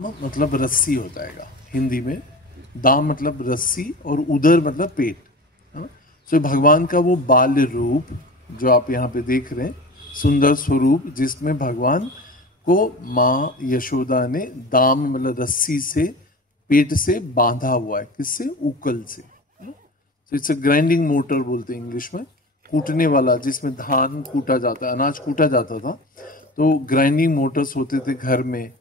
मतलब रस्सी हो जाएगा हिंदी में। दाम मतलब रस्सी और उदर मतलब पेट, है ना। सो भगवान का वो बाल्य रूप जो आप यहाँ पे देख रहे हैं, सुंदर स्वरूप जिसमें भगवान को माँ यशोदा ने दाम मतलब रस्सी से पेट से बांधा हुआ है। किससे? उकल से। तो इट्स अ ग्राइंडिंग मोटर बोलते हैं इंग्लिश में, कूटने वाला, जिसमें धान कूटा जाता, अनाज कूटा जाता था। तो ग्राइंडिंग मोटर्स होते थे घर में,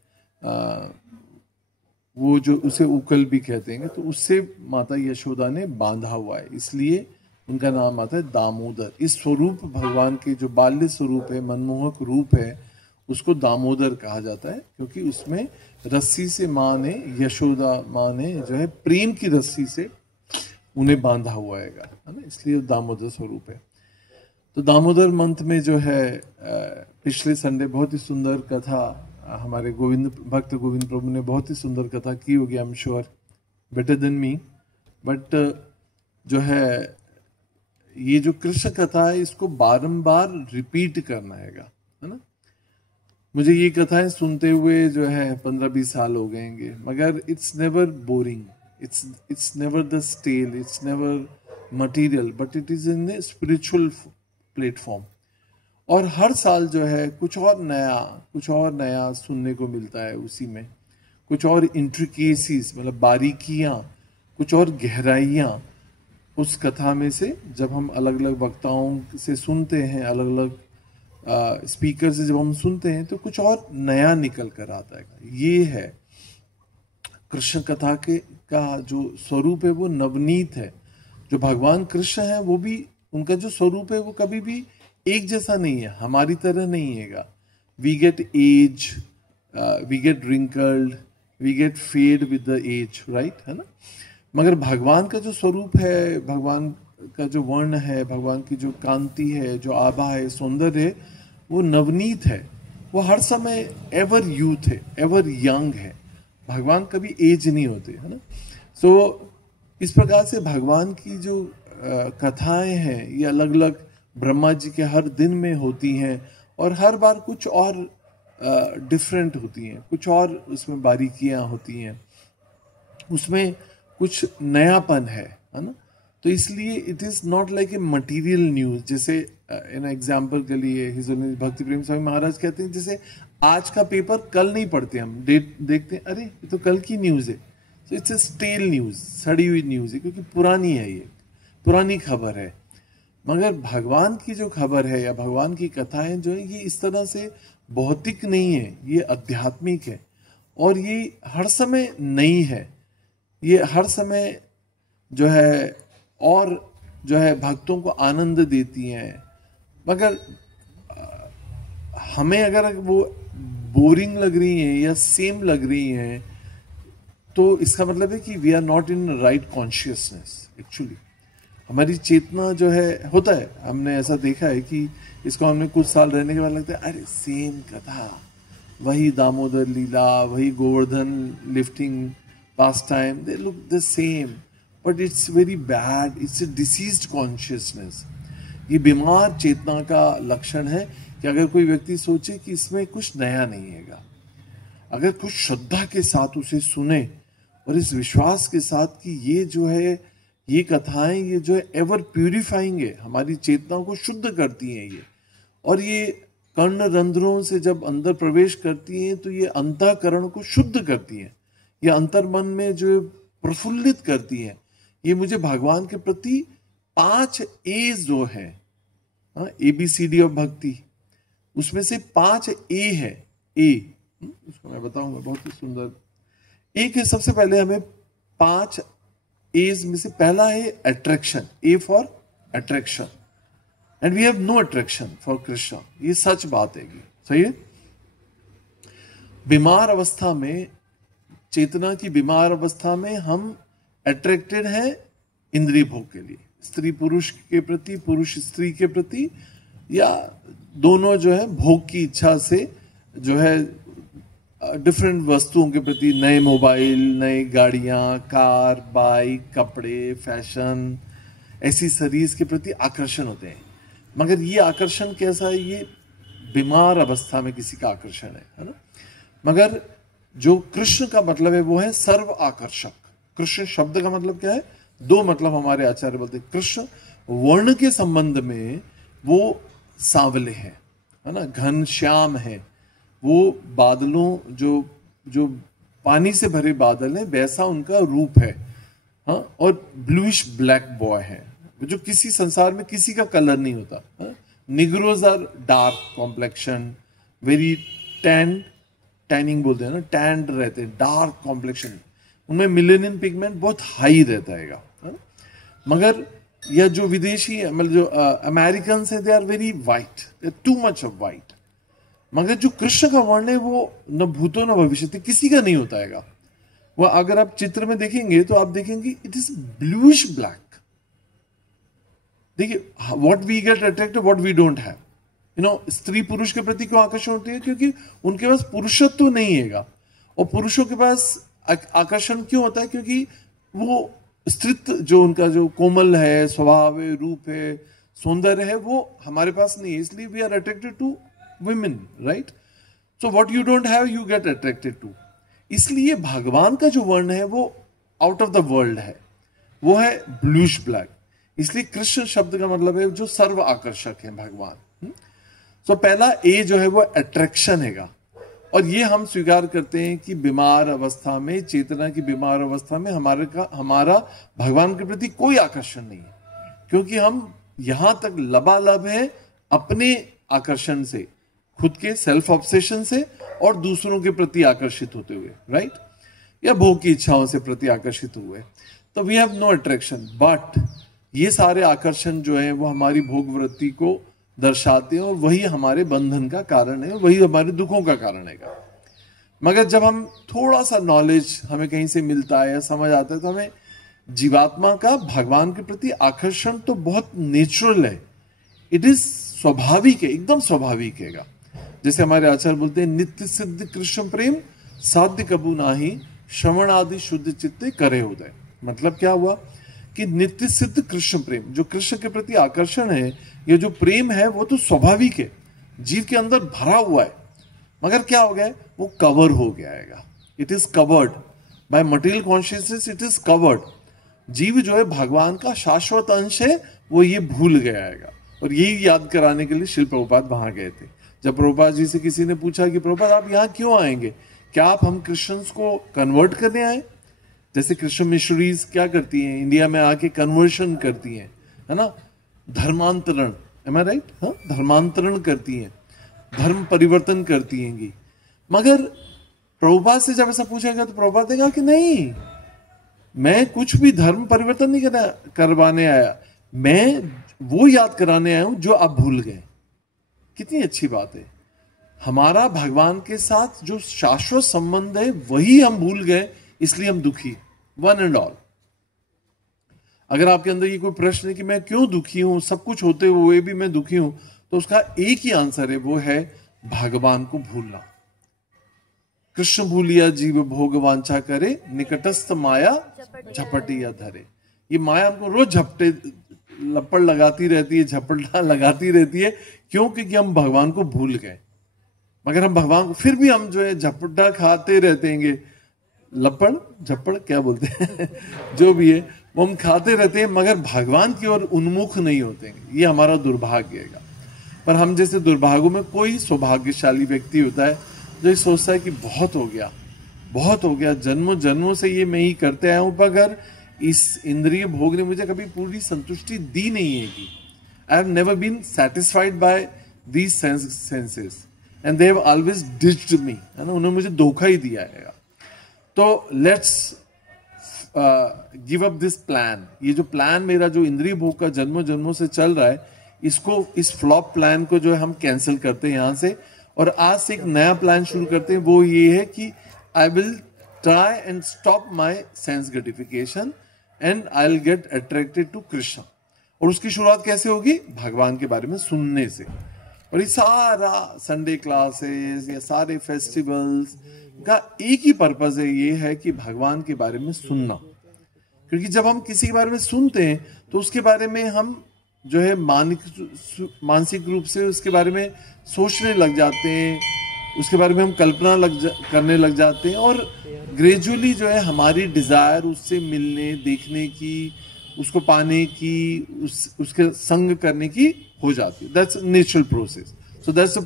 वो जो उसे उकल भी कहते हैं, तो उससे माता यशोदा ने बांधा हुआ है, इसलिए उनका नाम आता है दामोदर। इस स्वरूप भगवान के जो बाल्य स्वरूप है, मनमोहक रूप है, उसको दामोदर कहा जाता है, क्योंकि उसमें रस्सी से माँ ने, यशोदा माँ ने जो है प्रेम की रस्सी से उन्हें बांधा हुआ है ना, इसलिए दामोदर स्वरूप है। तो दामोदर मंथ में जो है पिछले संडे बहुत ही सुंदर कथा हमारे गोविंद भक्त गोविंद प्रभु ने बहुत ही सुंदर कथा की होगी, आई am sure better than me. But जो है ये जो कृष्ण कथा है, इसको बारंबार रिपीट करना है ना। मुझे ये कथाएं सुनते हुए जो है 15-20 साल हो गएंगे, मगर it's never boring, it's never the stale, it's never material, but it is in a spiritual platform. और हर साल जो है कुछ और नया सुनने को मिलता है उसी में, कुछ और इंट्रिकेसीज मतलब बारीकियां, कुछ और गहराइयां उस कथा में से जब हम अलग अलग वक्ताओं से सुनते हैं, अलग अलग स्पीकर से जब हम सुनते हैं, तो कुछ और नया निकल कर आता है। ये है कृष्ण कथा के का जो स्वरूप है, वो नवनीत है। जो भगवान कृष्ण है वो भी, उनका जो स्वरूप है वो कभी भी एक जैसा नहीं है, हमारी तरह नहीं है। We get age, we get wrinkled, we get fade with the age, right, है ना। मगर भगवान का जो स्वरूप है, भगवान का जो वर्ण है, भगवान की जो कांति है, जो आभा है, सौंदर्य है, वो नवनीत है। वो हर समय एवर यूथ है, एवर यंग है। भगवान कभी एज नहीं होते, है ना। सो इस प्रकार से भगवान की जो कथाएं हैं, ये अलग अलग ब्रह्मा जी के हर दिन में होती हैं, और हर बार कुछ और डिफरेंट होती हैं, कुछ और उसमें बारीकियां होती हैं, उसमें कुछ नयापन है ना। तो इसलिए it is not like A material news. जैसे इन एग्जाम्पल के लिए हिज ऑनर भक्ति प्रेम स्वामी महाराज कहते हैं, जैसे आज का पेपर कल नहीं पढ़ते हम, डेट देखते हैं, अरे ये तो कल की न्यूज है। तो इट्स ए स्टेल न्यूज, सड़ी हुई न्यूज है, क्योंकि पुरानी है, ये पुरानी खबर है। मगर भगवान की जो खबर है या भगवान की कथाएं जो है, ये इस तरह से भौतिक नहीं है, ये आध्यात्मिक है, और ये हर समय नई है, ये हर समय जो है और जो है भक्तों को आनंद देती हैं। मगर हमें अगर वो बोरिंग लग रही हैं या सेम लग रही हैं, तो इसका मतलब है कि we are not in right consciousness. Actually हमारी चेतना जो है, होता है, हमने ऐसा देखा है कि इसको हमने कुछ साल रहने के बाद लगता है, अरे सेम कथा, वही दामोदर लीला, वही Govardhan lifting pass time, they look the same, but it's very bad, it's a deceased consciousness. ये बीमार चेतना का लक्षण है कि अगर कोई व्यक्ति सोचे कि इसमें कुछ नया नहीं है, अगर कुछ श्रद्धा के साथ उसे सुने और इस विश्वास के साथ कि ये जो है, ये कथाएं, ये जो है एवर प्यूरिफाइंग है, हमारी चेतनाओं को शुद्ध करती हैं ये, और ये कर्ण रंध्रों से जब अंदर प्रवेश करती हैं तो ये अंतःकरण को शुद्ध करती हैं, ये अंतर्मन में जो प्रफुल्लित करती हैं। ये मुझे भगवान के प्रति 5 ए जो है, ABCD ऑफ भक्ति, उसमें से 5 ए है। ए उसको मैं बताऊंगा, बहुत ही सुंदर एक है। सबसे पहले हमें 5 एज में से पहला है attraction, a for attraction, and we have no attraction for Krishna. ये सच बात है, सही है। बीमार अवस्था में, चेतना की बीमार अवस्था में हम अट्रैक्टेड हैं इंद्रिय भोग के लिए, स्त्री पुरुष के प्रति, पुरुष स्त्री के प्रति, या दोनों जो है भोग की इच्छा से जो है डिफरेंट वस्तुओं के प्रति, नए मोबाइल, नई गाड़ियां, कार, बाइक, कपड़े, फैशन, एसेसरीज के प्रति आकर्षण होते हैं। मगर ये आकर्षण कैसा है? ये बीमार अवस्था में किसी का आकर्षण है ना। मगर जो कृष्ण का मतलब है वो है सर्व आकर्षक। कृष्ण शब्द का मतलब क्या है? दो मतलब हमारे आचार्य बोलते हैं। कृष्ण वर्ण के संबंध में वो सांवले है ना, घन श्याम है, वो बादलों जो जो पानी से भरे बादल है वैसा उनका रूप है। हाँ, और ब्लूइश ब्लैक बॉय है, जो किसी संसार में किसी का कलर नहीं होता। Negroes are dark complexion, very tanning बोलते हैं ना, टैंड रहते हैं, डार्क कॉम्प्लेक्शन, उनमें मिलेनियन पिगमेंट बहुत हाई रहता है। मगर यह जो विदेशी मतलब जो अमेरिकन है, they are very white, they are too much of white. मगर जो कृष्ण का वर्ण है वो न भूतो न भविष्य किसी का नहीं होता है। वो अगर आप चित्र में देखेंगे तो आप देखेंगे इट इज ब्लूइश ब्लैक। देखिए, what we get attracted, what we don't have. स्त्री पुरुष के प्रति क्यों आकर्षण होती है? क्योंकि उनके पास पुरुषत्व तो नहीं है। और पुरुषों के पास आकर्षण क्यों होता है? क्योंकि वो स्त्रीत्व जो उनका जो कोमल है, स्वभाव है, रूप है, सौंदर्य है, वो हमारे पास नहीं है। इसलिए we are attracted to women, right? So what you don't have, you get attracted to. इसलिए भगवान का जो वर्ण है वो आउट ऑफ द वर्ल्ड है, वो है ब्लूइश ब्लैक। इसलिए कृष्ण शब्द का मतलब है जो सर्व आकर्षक है भगवान। तो पहला ए जो है वो अट्रैक्शन हैगा। और ये हम स्वीकार करते हैं कि बीमार अवस्था में, चेतना की बीमार अवस्था में हमारा भगवान के प्रति कोई आकर्षण नहीं है, क्योंकि हम यहां तक लबालब है अपने आकर्षण से, खुद के सेल्फ ऑब्सेशन से और दूसरों के प्रति आकर्षित होते हुए, राइट, या भोग की इच्छाओं से प्रति आकर्षित हुए। तो we have no attraction. But ये सारे आकर्षण जो है वो हमारी भोग वृत्ति को दर्शाते हैं और वही हमारे बंधन का कारण है, वही हमारे दुखों का कारण है। मगर जब हम थोड़ा सा नॉलेज हमें कहीं से मिलता है या समझ आता है तो हमें जीवात्मा का भगवान के प्रति आकर्षण तो बहुत नेचुरल है, इट इज स्वाभाविक है, एकदम स्वाभाविक है। जैसे हमारे आचार्य बोलते हैं, नित्य सिद्ध कृष्ण प्रेम साध्य कबू नाही, श्रवण आदि शुद्ध चित्ते करे उदय। मतलब क्या हुआ कि नित्य सिद्ध कृष्ण प्रेम, जो कृष्ण के प्रति आकर्षण है, ये जो प्रेम है वो तो स्वाभाविक है, जीव के अंदर भरा हुआ है। मगर क्या हो गया है? वो कवर हो गया है। It is covered by material consciousness, it is covered. जीव जो है भगवान का शाश्वत अंश है, वो ये भूल गया है। और यही याद कराने के लिए श्री प्रभुपाद वहां गए थे। जब प्रभुपाद जी से किसी ने पूछा कि प्रभुपाद आप यहाँ क्यों आएंगे, क्या आप हम क्रिश्चियंस को कन्वर्ट करने आए? जैसे क्रिश्चियन मिशनरीज क्या करती हैं, इंडिया में आके कन्वर्शन करती हैं, है ना, धर्मांतरण, एम आई राइट? हाँ, धर्मांतरण करती हैं, धर्म परिवर्तन करती हैं। मगर प्रभुपाद से जब ऐसा पूछा गया तो प्रभुपाद ने कहा कि नहीं, मैं कुछ भी धर्म परिवर्तन नहीं करवाने आया, मैं वो याद कराने आया हूं जो आप भूल गए। कितनी अच्छी बात है। हमारा भगवान के साथ जो शाश्वत संबंध है वही हम भूल गए, इसलिए हम दुखी, वन एंड ऑल। अगर आपके अंदर ये कोई प्रश्न है कि मैं क्यों दुखी हूं, सब कुछ होते हुए भी मैं दुखी हूं, तो उसका एक ही आंसर है, वो है भगवान को भूलना। कृष्ण भूलिया जीव भोग वांछा करे, निकटस्थ माया झपटिया धरे। ये माया हमको रोज लपड़ लगाती रहती है, झपटा लगाती रहती है। क्यों? क्योंकि हम भगवान को भूल गए। मगर हम भगवान को फिर भी हम जो है झपटा खाते रहते हैं, लपड़ झपड़ क्या बोलते हैं जो भी है वो हम खाते रहते हैं, मगर भगवान की ओर उन्मुख नहीं होते हैं। ये हमारा दुर्भाग्य है। पर हम जैसे दुर्भाग्यों में कोई सौभाग्यशाली व्यक्ति होता है जो ये सोचता है कि बहुत हो गया, बहुत हो गया, जन्मों जन्मों से ये मैं ही करते आया हूं, मगर इस इंद्रिय भोग ने मुझे कभी पूरी संतुष्टि दी नहीं है कि I have never been satisfied by these senses and they have always ditched me, है ना, उन्होंने मुझे धोखा ही दिया है। तो let's give up this plan. ये जो प्लान मेरा जो इंद्रिय भोग का जन्मों जन्मों से चल रहा है, इसको, इस फ्लॉप प्लान को जो है हम कैंसिल करते हैं यहां से, और आज से एक नया प्लान शुरू करते हैं। वो ये है कि I will try and stop my sense gratification and I will get attracted to Krishna. और उसकी शुरुआत कैसे होगी? भगवान के बारे में सुनने से। और ये सारा संडे क्लासेस या सारे फेस्टिवल्स का एक ही पर्पज है, ये है कि भगवान के बारे में सुनना। क्योंकि जब हम किसी के बारे में सुनते हैं तो उसके बारे में हम जो है मानसिक रूप से उसके बारे में सोचने लग जाते हैं, उसके बारे में हम कल्पना करने लग जाते हैं, और ग्रेजुअली जो है हमारी डिजायर उससे मिलने देखने की, उसको पाने की, उसके संग करने की हो जाती है। That's natural process. So that's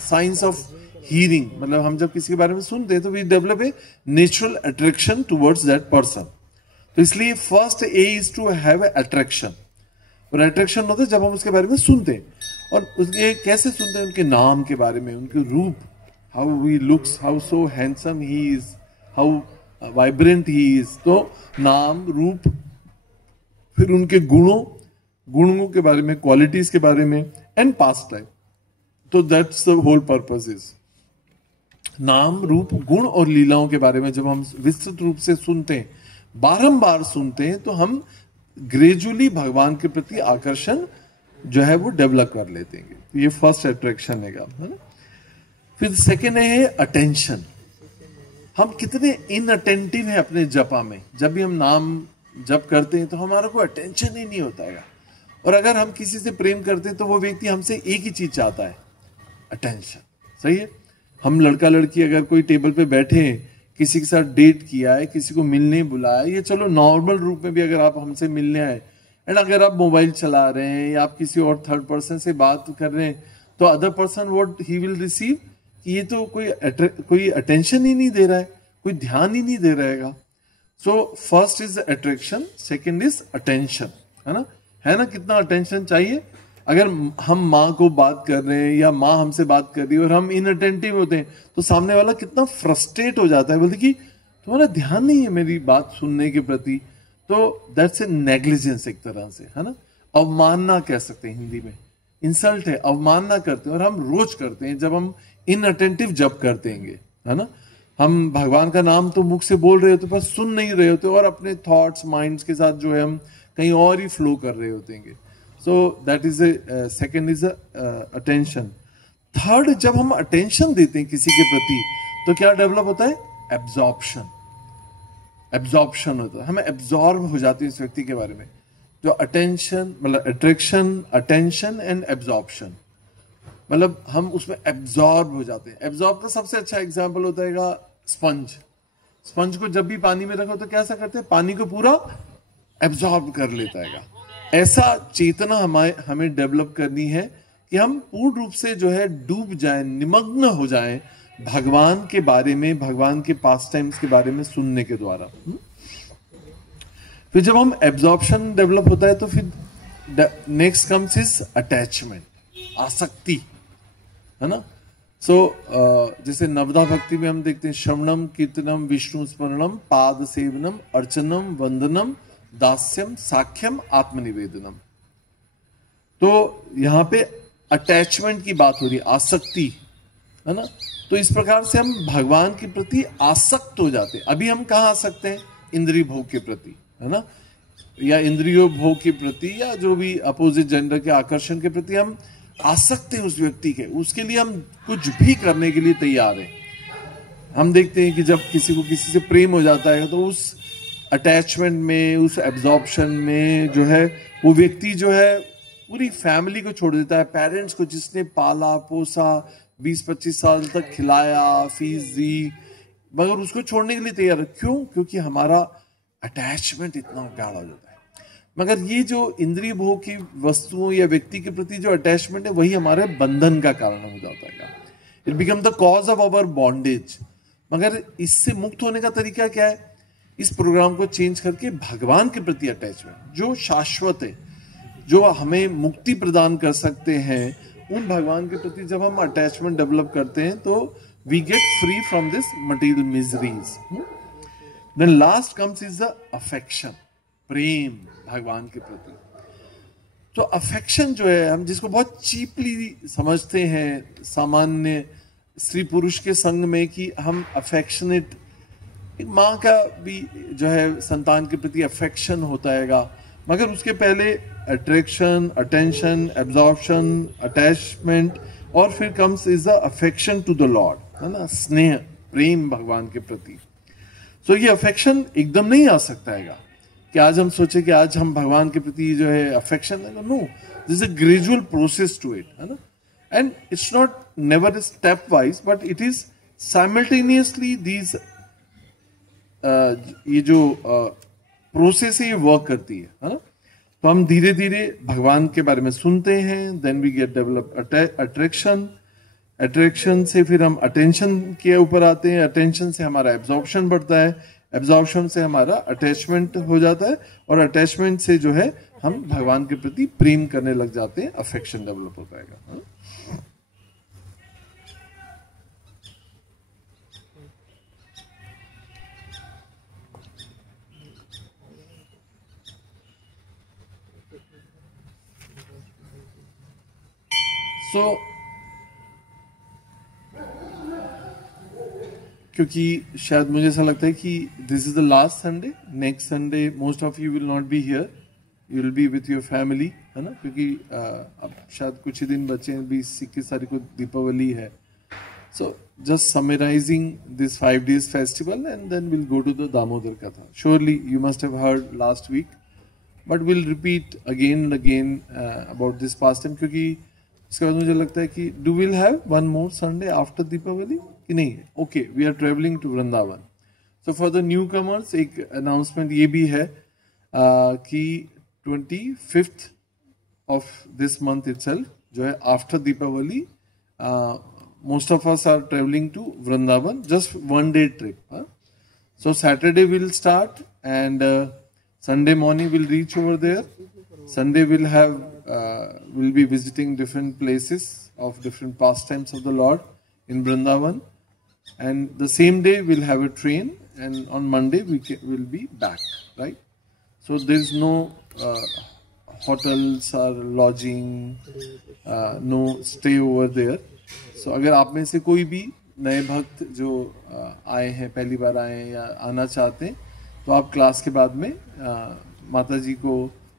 science of hearing. मतलब हम जब किसी के बारे में सुनते हैं तो we develop a natural attraction towards that person. तो इसलिए first a is to have attraction. और अट्रैक्शन होता है जब हम उसके बारे में सुनते हैं, और उसके कैसे सुनते हैं, उनके नाम के बारे में, उनके रूप, how he looks, how so handsome he is, how vibrant he is. तो नाम, रूप, फिर उनके गुणों के बारे में, क्वालिटीज के बारे में, एंड पास्ट लाइफ। तो that's the whole purpose is. नाम, रूप, गुण और लीलाओं के बारे में जब हम विस्तृत रूप से सुनते हैं, बारंबार सुनते हैं, तो हम ग्रेजुअली भगवान के प्रति आकर्षण जो है वो डेवलप कर लेते हैं। तो ये फर्स्ट अट्रैक्शन है ना। फिर सेकेंड है अटेंशन। हम कितने इनअटेंटिव हैं अपने जपा में। जब भी हम नाम जप करते हैं तो हमारा कोई अटेंशन ही नहीं होता है। और अगर हम किसी से प्रेम करते हैं तो वो व्यक्ति हमसे एक ही चीज चाहता है, अटेंशन। सही है। हम लड़का लड़की अगर कोई टेबल पे बैठे हैं, किसी के साथ डेट किया है, किसी को मिलने बुलाया, ये चलो नॉर्मल रूप में भी अगर आप हमसे मिलने आए, एंड अगर आप मोबाइल चला रहे हैं या आप किसी और थर्ड पर्सन से बात कर रहे हैं, तो other person what he will receive कि ये तो कोई अटेंशन ही नहीं दे रहा है, कोई ध्यान ही नहीं दे रहेगा। So first is attraction, second is attention, है ना कितना अटेंशन चाहिए। अगर हम माँ को बात कर रहे हैं या माँ हमसे बात कर रही है और हम इनअटेंटिव होते हैं, तो सामने वाला कितना फ्रस्ट्रेट हो जाता है, बोलते कि तुम्हारा ध्यान नहीं है मेरी बात सुनने के प्रति। तो दैट्स ए नेग्लिजेंस एक तरह से, है ना। अवमानना कह सकते हैं हिंदी में, इंसल्ट है, अवमानना करते हैं, और हम रोज करते हैं जब हम इनअटेंटिव जब करते हैं, है ना। हम भगवान का नाम तो मुख से बोल रहे होते पर सुन नहीं रहे होते, और अपने थॉट्स माइंड्स के साथ जो है हम कहीं और ही फ्लो कर रहे होते हैं। So that is second is attention. Third, जब हम अटेंशन देते हैं किसी के प्रति तो क्या डेवलप होता है, एब्जॉर्प्शन। एब्जॉर्प्शन होता है, हम एब्जॉर्ब हो जाते हैं इस व्यक्ति के बारे में। जो अटेंशन मतलब अट्रैक्शन, अटेंशन एंड एब्जॉर्प्शन, मतलब हम उसमें एब्जॉर्ब हो जाते हैं। एब्जॉर्ब का सबसे अच्छा एग्जाम्पल होता है स्पंज। स्पंज को जब भी पानी में रखो तो कैसा करते हैं, पानी को पूरा एब्जॉर्ब कर लेता है। ऐसा चेतना हमें डेवलप करनी है कि हम पूर्ण रूप से जो है डूब जाएं, निमग्न हो जाएं भगवान के बारे में, भगवान के पास टाइम्स के बारे में सुनने के द्वारा। फिर जब हम एब्जॉर्प्शन डेवलप होता है तो फिर नेक्स्ट कम्स इज अटैचमेंट, आसक्ति, है ना। सो जैसे नवदा भक्ति में हम देखते हैं, श्रवणम कीर्तनम विष्णु स्मरणम पाद सेवनम अर्चनम वंदनम दास्यम साख्यम आत्मनिवेदनम। तो यहां पे अटैचमेंट की बात हो रही है, आसक्ति, है ना। तो इस प्रकार से हम भगवान के प्रति आसक्त हो जाते हैं। अभी हम कहाँ आ सकते हैं, इंद्रिय भोग के प्रति, है ना, या इंद्रियो भोग के प्रति, या जो भी अपोजिट जेंडर के आकर्षण के प्रति हम आसक्त हैं उस व्यक्ति के, उसके लिए हम कुछ भी करने के लिए तैयार हैं। हम देखते हैं कि जब किसी को किसी से प्रेम हो जाता है तो उस अटैचमेंट में, उस एब्जॉर्प्शन में जो है वो व्यक्ति जो है पूरी फैमिली को छोड़ देता है, पेरेंट्स को जिसने पाला पोसा 20-25 साल तक खिलाया, फीस दी, मगर उसको छोड़ने के लिए तैयार है। क्यों? क्योंकि हमारा अटैचमेंट इतना गाढ़ा हो जाता है। मगर ये जो इंद्रिय भोग की वस्तुओं या व्यक्ति के प्रति जो अटैचमेंट है, वही हमारे बंधन का कारण हो जाता है। It become the cause of our bondage. मगर इससे मुक्त होने का तरीका क्या है, इस प्रोग्राम को चेंज करके भगवान के प्रति अटैचमेंट जो शाश्वत है, जो हमें मुक्ति प्रदान कर सकते हैं, उन भगवान के प्रति जब हम अटैचमेंट डेवलप करते हैं तो we get free from this material miseries. Then last comes is the affection, प्रेम भगवान के प्रति। तो अफेक्शन जो है, हम जिसको बहुत चीपली समझते हैं सामान्य स्त्री पुरुष के संग में, कि हम अफेक्शनेट, माँ का भी जो है संतान के प्रति अफेक्शन होता है, मगर उसके पहले अट्रैक्शन, अटेंशन, एब्जॉर्प्शन, अटैचमेंट, और फिर comes is the affection to the lord, है ना, स्नेह, प्रेम भगवान के प्रति। सो ये अफेक्शन एकदम नहीं आ सकता है कि आज हम सोचे कि आज हम भगवान के प्रति जो है अफेक्शन है, no, this is a gradual process to it, है ना। And it's not never stepwise, but it is simultaneously these ये जो प्रोसेस है ये वर्क करती है ना. तो हम धीरे धीरे भगवान के बारे में सुनते हैं, then we get develop attraction, attraction से फिर हम अटेंशन के ऊपर आते हैं, अटेंशन से हमारा एब्जॉर्प्शन बढ़ता है, एब्जॉर्प्शन से हमारा अटैचमेंट हो जाता है, और अटैचमेंट से जो है हम भगवान के प्रति प्रेम करने लग जाते हैं, अफेक्शन डेवलप हो पाएगा. सो क्योंकि शायद मुझे ऐसा लगता है कि this is the last Sunday, next Sunday most of you will not be here, you will B with your family, है ना, क्योंकि अब शायद कुछ ही दिन बचे हैं, 20-21 तारीख को दीपावली है. So just summarising this 5 days festival and then will go to the Damodar katha. Surely you must have heard last week, but will repeat again and again about this past time, क्योंकि उसके बाद मुझे लगता है कि do will have one more Sunday after Deepavali कि नहीं. Okay, we are travelling to Vrindavan. So for the newcomers एक अनाउंसमेंट ये भी है कि 25th of this month itself जो है after Deepavali, most of us are travelling to Vrindavan, just 1 day trip. So Saturday will start and Sunday morning we'll reach over there. Sunday we'll be visiting different places of different pastimes of the Lord in Vrindavan, and the same day we'll have a train, and on Monday we'll be back, right? So there's no hotels or lodging, no stay over there. So अगर आप में से कोई भी नए भक्त जो आए हैं, पहली बार आए हैं या आना चाहते हैं, तो आप क्लास के बाद में माता जी को,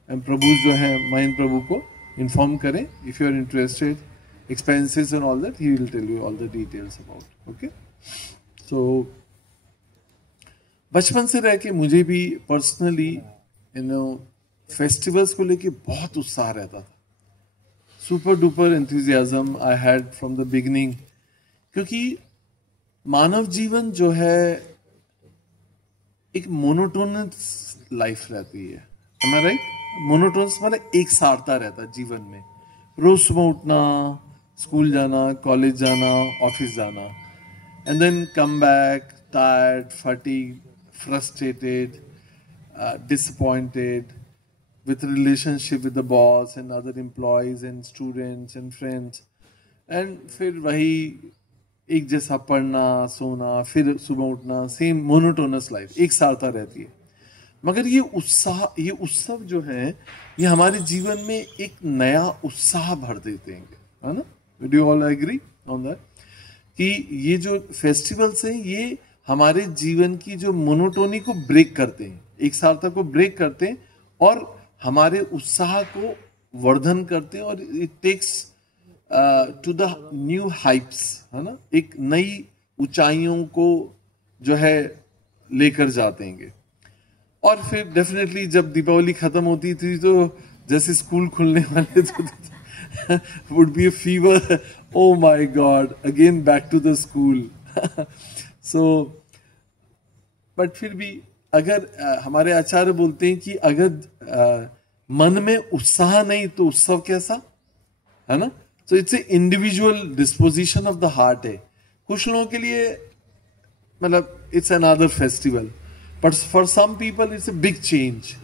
प्रभु जो है महेंद्र प्रभु को इन्फॉर्म करें. If you are interested, expenses and all that, he will tell you all the details about. Okay, so बचपन से रह के मुझे भी पर्सनली फेस्टिवल्स को लेके बहुत उत्साह रहता था. Super duper enthusiasm I had from the beginning, क्योंकि मानव जीवन जो है एक मोनोटोनस लाइफ रहती है, am I right? मोनोटोनस मतलब एक सारता रहता है जीवन में. रोज सुबह उठना, स्कूल जाना, कॉलेज जाना, ऑफिस जाना, and then come back tired, fatigued, frustrated, disappointed with relationship with the boss and other employees and students and friends, and फिर वही एक जैसा पढ़ना, सोना, फिर सुबह उठना, सेम मोनोटोनस लाइफ एक सारता रहती है. मगर ये उत्सव जो है ये हमारे जीवन में एक नया उत्साह भर देते हैं, है ना. Do you all agree on that कि ये जो फेस्टिवल्स हैं ये हमारे जीवन की जो मोनोटोनी को ब्रेक करते हैं, एक सारता को ब्रेक करते हैं, और हमारे उत्साह को वर्धन करते हैं, और it takes to the new hypes, है ना, एक नई ऊंचाइयों को जो है लेकर जाते हैं. और फिर डेफिनेटली जब दीपावली खत्म होती थी तो जैसे स्कूल खुलने वाले थे would be a fever, oh my god, again back to the school. So but फिर भी अगर हमारे आचार्य बोलते हैं कि अगर मन में उत्साह नहीं तो उत्सव कैसा, है ना. So it's a individual disposition of the heart है. कुछ लोगों के लिए मतलब it's another festival, but for some people it's a big change,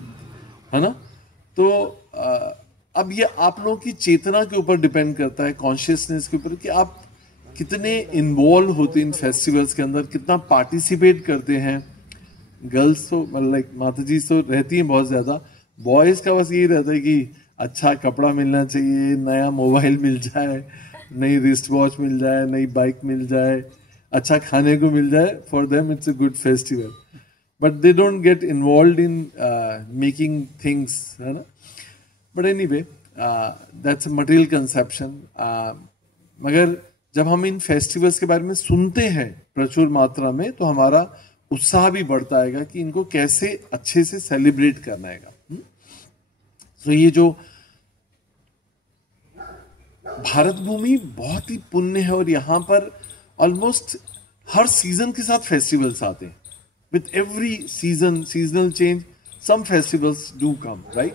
है ना. तो अब ये आप लोगों की चेतना के ऊपर डिपेंड करता है, कॉन्शियसनेस के ऊपर, कि आप कितने इन्वॉल्व होते हैं इन फेस्टिवल्स के अंदर, कितना पार्टिसिपेट करते हैं. गर्ल्स तो लाइक माता जी तो रहती हैं बहुत ज्यादा, बॉयज का बस यही रहता है कि अच्छा कपड़ा मिलना चाहिए, नया मोबाइल मिल जाए, नई रिस्ट वॉच मिल जाए, नई बाइक मिल जाए, अच्छा खाने को मिल जाए. For them it's a good festival, but they don't get involve in making things, है ना. But anyway that's a material conception. मगर जब हम इन फेस्टिवल्स के बारे में सुनते हैं प्रचुर मात्रा में, तो हमारा उत्साह भी बढ़ता है कि इनको कैसे अच्छे से सेलिब्रेट करना है. तो ये जो भारत भूमि बहुत ही पुण्य है और यहाँ पर ऑलमोस्ट हर सीजन के साथ फेस्टिवल्स आते हैं. With every season, seasonal change, some festivals do come, right.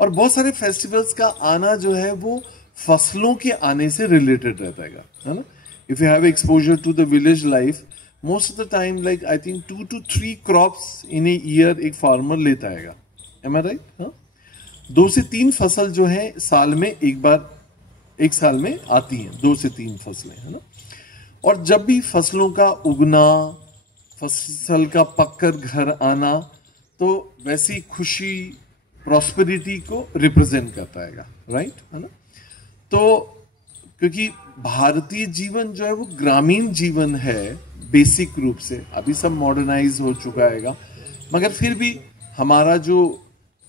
और बहुत सारे फेस्टिवल्स का आना जो है वो फसलों के आने से रिलेटेड रहता है ना. If you have exposure to the village life, most of the time like I think 2 to 3 crops in a year एक फार्मर लेता है. एम आई राइट? 2 से 3 फसल जो है साल में एक साल में आती हैं, 2 से 3 फसलें, है ना. और जब भी फसलों का उगना, फसल का पककर घर आना, तो वैसी खुशी, प्रॉस्पेरिटी को रिप्रेजेंट करता है, राइट, है ना. तो क्योंकि भारतीय जीवन जो है वो ग्रामीण जीवन है बेसिक रूप से, अभी सब मॉडर्नाइज हो चुका है, मगर फिर भी हमारा जो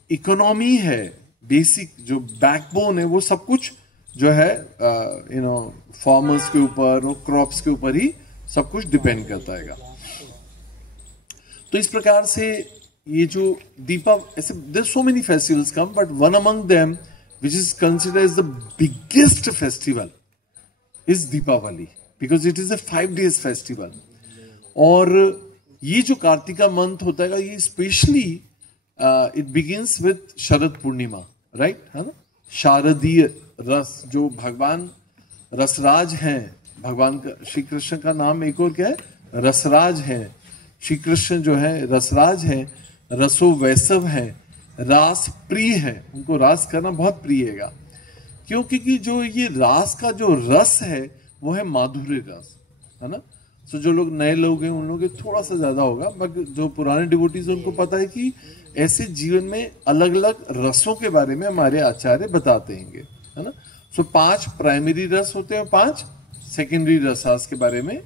इकोनॉमी है, बेसिक जो बैकबोन है, वो सब कुछ जो है फार्मर्स के ऊपर और क्रॉप्स के ऊपर ही सब कुछ डिपेंड करता है. तो इस प्रकार से ये जो ऐसे there so many festivals come, but one among them which is considered as the biggest festival is Deepavali, because it is a 5 days festival. और ये जो कार्तिका मंथ होता है ये specially it begins with Sharad Purnima, right, है ना. शारदीय रस, जो भगवान रसराज हैं, भगवान का, श्री कृष्ण का नाम एक और क्या है, रसराज है. श्री कृष्ण जो है रसराज है, रसो वैसव है, रास प्रिय है, उनको रास करना बहुत प्रिय है. क्यों? क्योंकि जो ये रास का जो रस है वो है माधुर्य रस, है ना. तो जो लोग नए लोग हैं उन लोगों के थोड़ा सा ज्यादा होगा, मगर जो पुराने डिवोटीज उनको पता है कि ऐसे जीवन में अलग अलग रसों के बारे में हमारे आचार्य बताते हैं, है ना. सो 5 प्राइमरी रस होते हैं, 5 सेकेंडरी रसास के बारे में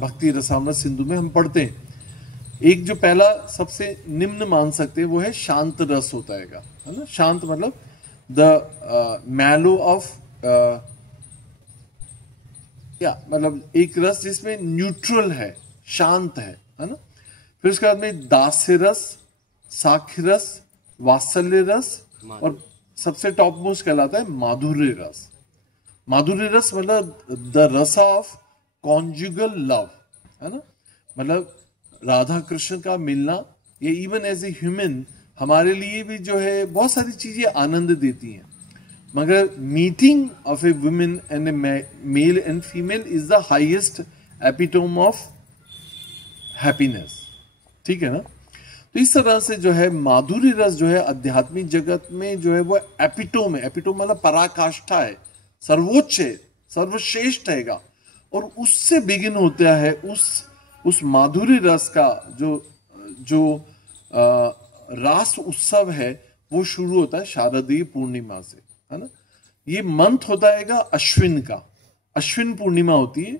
भक्ति रसामृत सिंधु में हम पढ़ते हैं. एक जो पहला सबसे निम्न मान सकते हैं वो है शांत रस होता है ना. शांत मतलब द मैलो ऑफ, मतलब एक रस जिसमें न्यूट्रल है, शांत है ना. फिर उसके बाद में दास्य रस, साख्य रस, वात्सल्य रस, और सबसे टॉप मोस्ट कहलाता है माधुर्य रस. माधुर्य रस मतलब द रस ऑफ कॉन्जुगल लव, है ना. मतलब राधा कृष्ण का मिलना, ये इवन एज ए ह्यूमन हमारे लिए भी जो है बहुत सारी चीजें आनंद देती हैं, मगर meeting of A women and A male and female is the highest epitome of happiness, ठीक है ना. तो इस तरह से जो है माधुर्य रस जो है आध्यात्मिक जगत में जो है वो एपिटोम है. एपिटोम मतलब पराकाष्ठा है, सर्वोच्च है, सर्वश्रेष्ठ है, और उससे बिगिन होता है उस माधुर्य रस का जो रास उत्सव है वो शुरू होता है शारदीय पूर्णिमा से, है ना. ये मंथ होता है अश्विन का, अश्विन पूर्णिमा होती है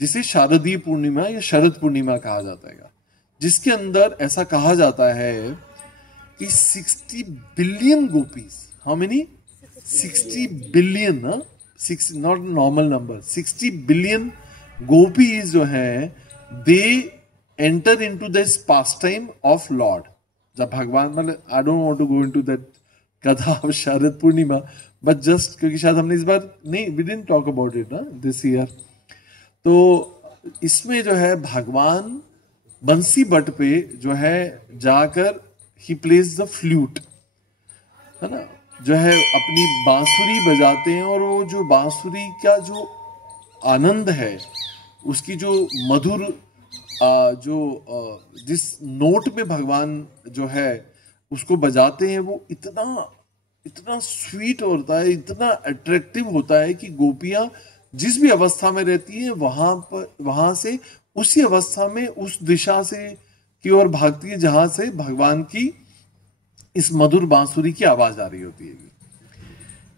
जिसे शारदीय पूर्णिमा या शरद पूर्णिमा कहा जाता है, जिसके अंदर ऐसा कहा जाता है कि 60 billion gopis, how many, 60 billion, not normal number, 60 billion gopis जो हैं they enter into this pastime of Lord. जब भगवान, मतलब I don't want to go into that कथा of Sharad Purnima, but just क्योंकि शायद हमने इस बार नहीं, we didn't talk about it ना this year. तो इसमें जो है भगवान बंसी बट पे जो है जाकर he plays the flute, है ना, जो है अपनी बांसुरी बजाते हैं, और वो जो बांसुरी का जो आनंद है, उसकी जो मधुर जिस नोट पे भगवान जो है उसको बजाते हैं, वो इतना स्वीट होता है, इतना अट्रैक्टिव होता है कि गोपियां जिस भी अवस्था में रहती हैं वहां से उसी अवस्था में उस दिशा से की ओर भागती है जहां से भगवान की इस मधुर बांसुरी की आवाज आ रही होती है.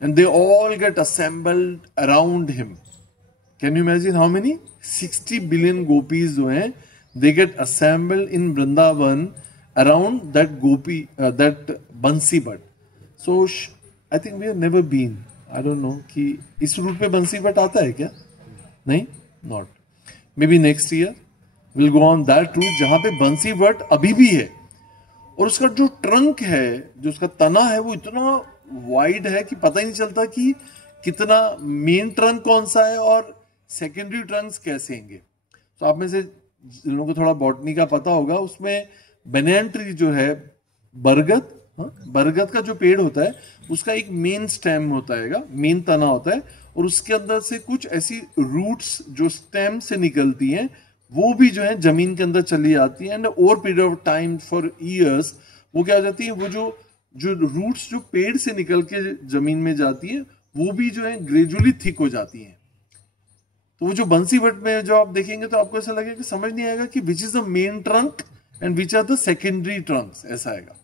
And they all get assembled around him. Can you imagine how many? 60 billion gopis जो हैं, they get assembled in Vrindavan around that gopi, that Bansi Bhat. So I think we have never been. I don't know कि इस root पे बंसी but आता है क्या? नहीं, not. Maybe next year we'll go on that route जहां पे बंसी बट अभी भी है, और उसका जो ट्रंक है, जो उसका तना है, वो इतना वाइड है कि पता ही नहीं चलता कि कितना मेन ट्रंक कौन सा है और सेकेंडरी ट्रंक्स कैसे होंगे। तो आप में से जिन लोगों को थोड़ा बॉटनी का पता होगा, उसमें बनैन ट्री जो है, बरगद, बरगद का जो पेड़ होता है उसका एक मेन स्टेम होता है, मेन तना होता है, और उसके अंदर से कुछ ऐसी रूट्स जो स्टेम से निकलती हैं वो भी जो है जमीन के अंदर चली जाती है, and over period of time for years वो क्या हो जाती है, वो जो रूट्स जो पेड़ से निकल के जमीन में जाती है वो भी जो है ग्रेजुअली थिक हो जाती हैं। तो वो जो बंसीवट में जो आप देखेंगे तो आपको ऐसा लगेगा कि समझ नहीं आएगा कि which is the main trunk and which are the secondary trunks, ऐसा आएगा।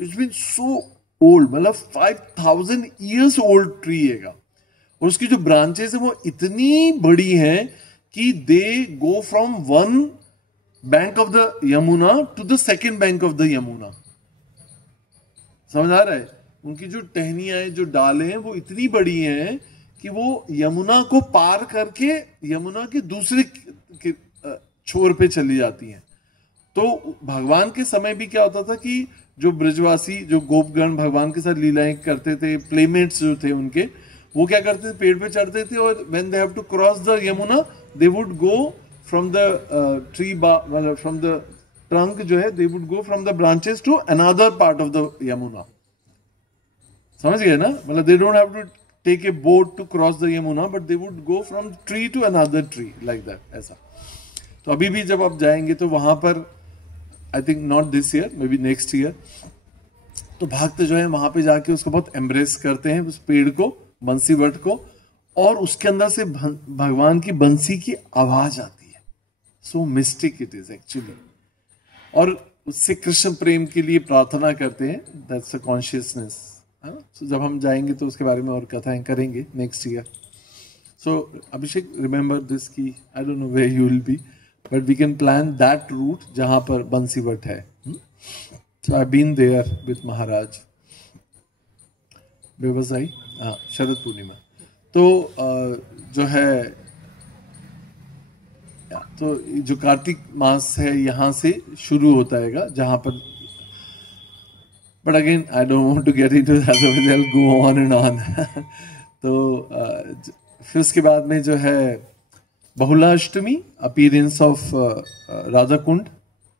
इट्स बीन सो ओल्ड, मतलब 5000 ईयर्स ओल्ड ट्री है, और उसकी जो ब्रांचेस है वो इतनी बड़ी हैं कि they go from one bank of the Yamuna to the second bank of the Yamuna. समझ आ रहा है? उनकी जो टहनियां हैं, जो डालें हैं, वो इतनी बड़ी हैं कि वो यमुना को पार करके यमुना के दूसरे छोर पे चली जाती हैं। तो भगवान के समय भी क्या होता था कि जो ब्रजवासी, जो गोपगण भगवान के साथ लीलाएं करते थे, प्लेमेट्स जो थे उनके, वो क्या करते थे, पेड़ पे चढ़ते थे, और when they have to cross the Yamuna they would go from the tree, मतलब फ्रॉम द ट्रंक जो है, they would go from the branches to another part of the Yamuna. समझ गए ना? मतलब they don't have to take a boat to cross the Yamuna, but they would go from tree to another tree, like that, ऐसा। तो अभी भी जब आप जाएंगे तो वहां पर, आई think not this year, may be next year, तो भक्त जो है वहां पे जाके उसको बहुत एम्ब्रेस करते हैं, उस पेड़ को, बंसीवट को, और उसके अंदर से भगवान की बंसी की आवाज आती है। सो मिस्टिक इट इज एक्चुअली, और उससे कृष्ण प्रेम के लिए प्रार्थना करते हैं। दैट्स अ कॉन्शियसनेस, है ना? So, जब हम जाएंगे तो उसके बारे में और कथाएं करेंगे next year. So Abhishek, remember this key, I don't know where you will be, but we can plan that route जहां पर बंसीवट है। So I been there with Maharaj. व्यवसायी, हाँ, शरद पूर्णिमा। तो जो है, तो जो कार्तिक मास है यहाँ से शुरू होता है जहां पर, but again I don't want to get into that, otherwise I will go on and on. तो फिर उसके बाद में जो है Bahulashtami, appearance of Radha Kund,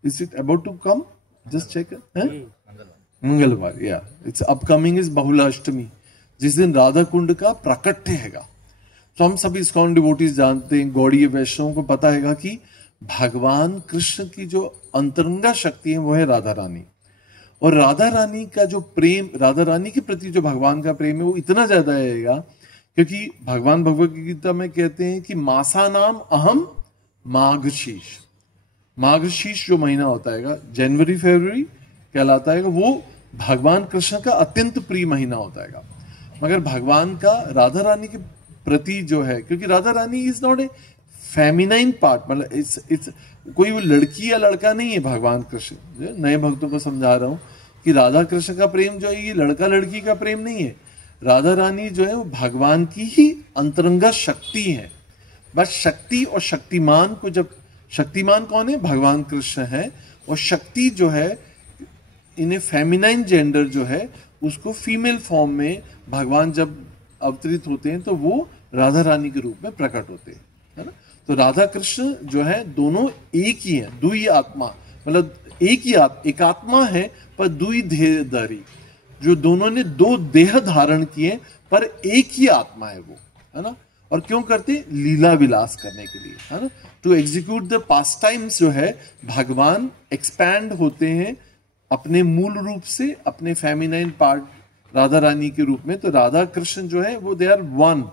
is it about to come? Just check, मंगलवार, या इट्स अपकमिंग इज बहुलाष्टमी, जिस दिन राधा कुंड का प्राकट्य हैगा। तो हम सभी इस्कॉन डिवोटीज जानते हैं, गौड़ीय वैष्णवों को पता हैगा कि भगवान कृष्ण की जो अंतरंगा शक्ति है वो है राधा रानी, और राधा रानी का जो प्रेम, राधा रानी के प्रति जो भगवान का प्रेम है वो इतना ज्यादा रहेगा, क्योंकि भगवान भगवत गीता में कहते हैं कि मासा नाम अहम माघशीष। माघशीष जो महीना होता है, जनवरी फरवरी कहलाता है, वो भगवान कृष्ण का अत्यंत प्रिय महीना होता है। मगर भगवान का राधा रानी के प्रति जो है, क्योंकि Radha Rani is not a feminine part, मतलब इट्स कोई वो लड़की या लड़का नहीं है। भगवान कृष्ण, नए भक्तों को समझा रहा हूं कि राधा कृष्ण का प्रेम जो है ये लड़का लड़की का प्रेम नहीं है। राधा रानी जो है वो भगवान की ही अंतरंगा शक्ति है। बस शक्ति और शक्तिमान को, जब शक्तिमान कौन है? भगवान कृष्ण है, और शक्ति जो है इन्हें फेमिनाइन जेंडर जो है उसको फीमेल फॉर्म में भगवान जब अवतरित होते हैं तो वो राधा रानी के रूप में प्रकट होते हैं, है ना? तो राधा कृष्ण जो है दोनों एक ही हैं, दुई आत्मा, मतलब एक ही एक आत्मा है पर दुई देहधारी, जो दोनों ने दो देह धारण किए पर एक ही आत्मा है वो, है ना? और क्यों करते? लीला विलास करने के लिए, है ना? To execute the pastimes जो है भगवान एक्सपैंड होते हैं अपने मूल रूप से, अपने फेमिनाइन पार्ट राधा रानी के रूप में। तो राधा कृष्ण जो है वो they are one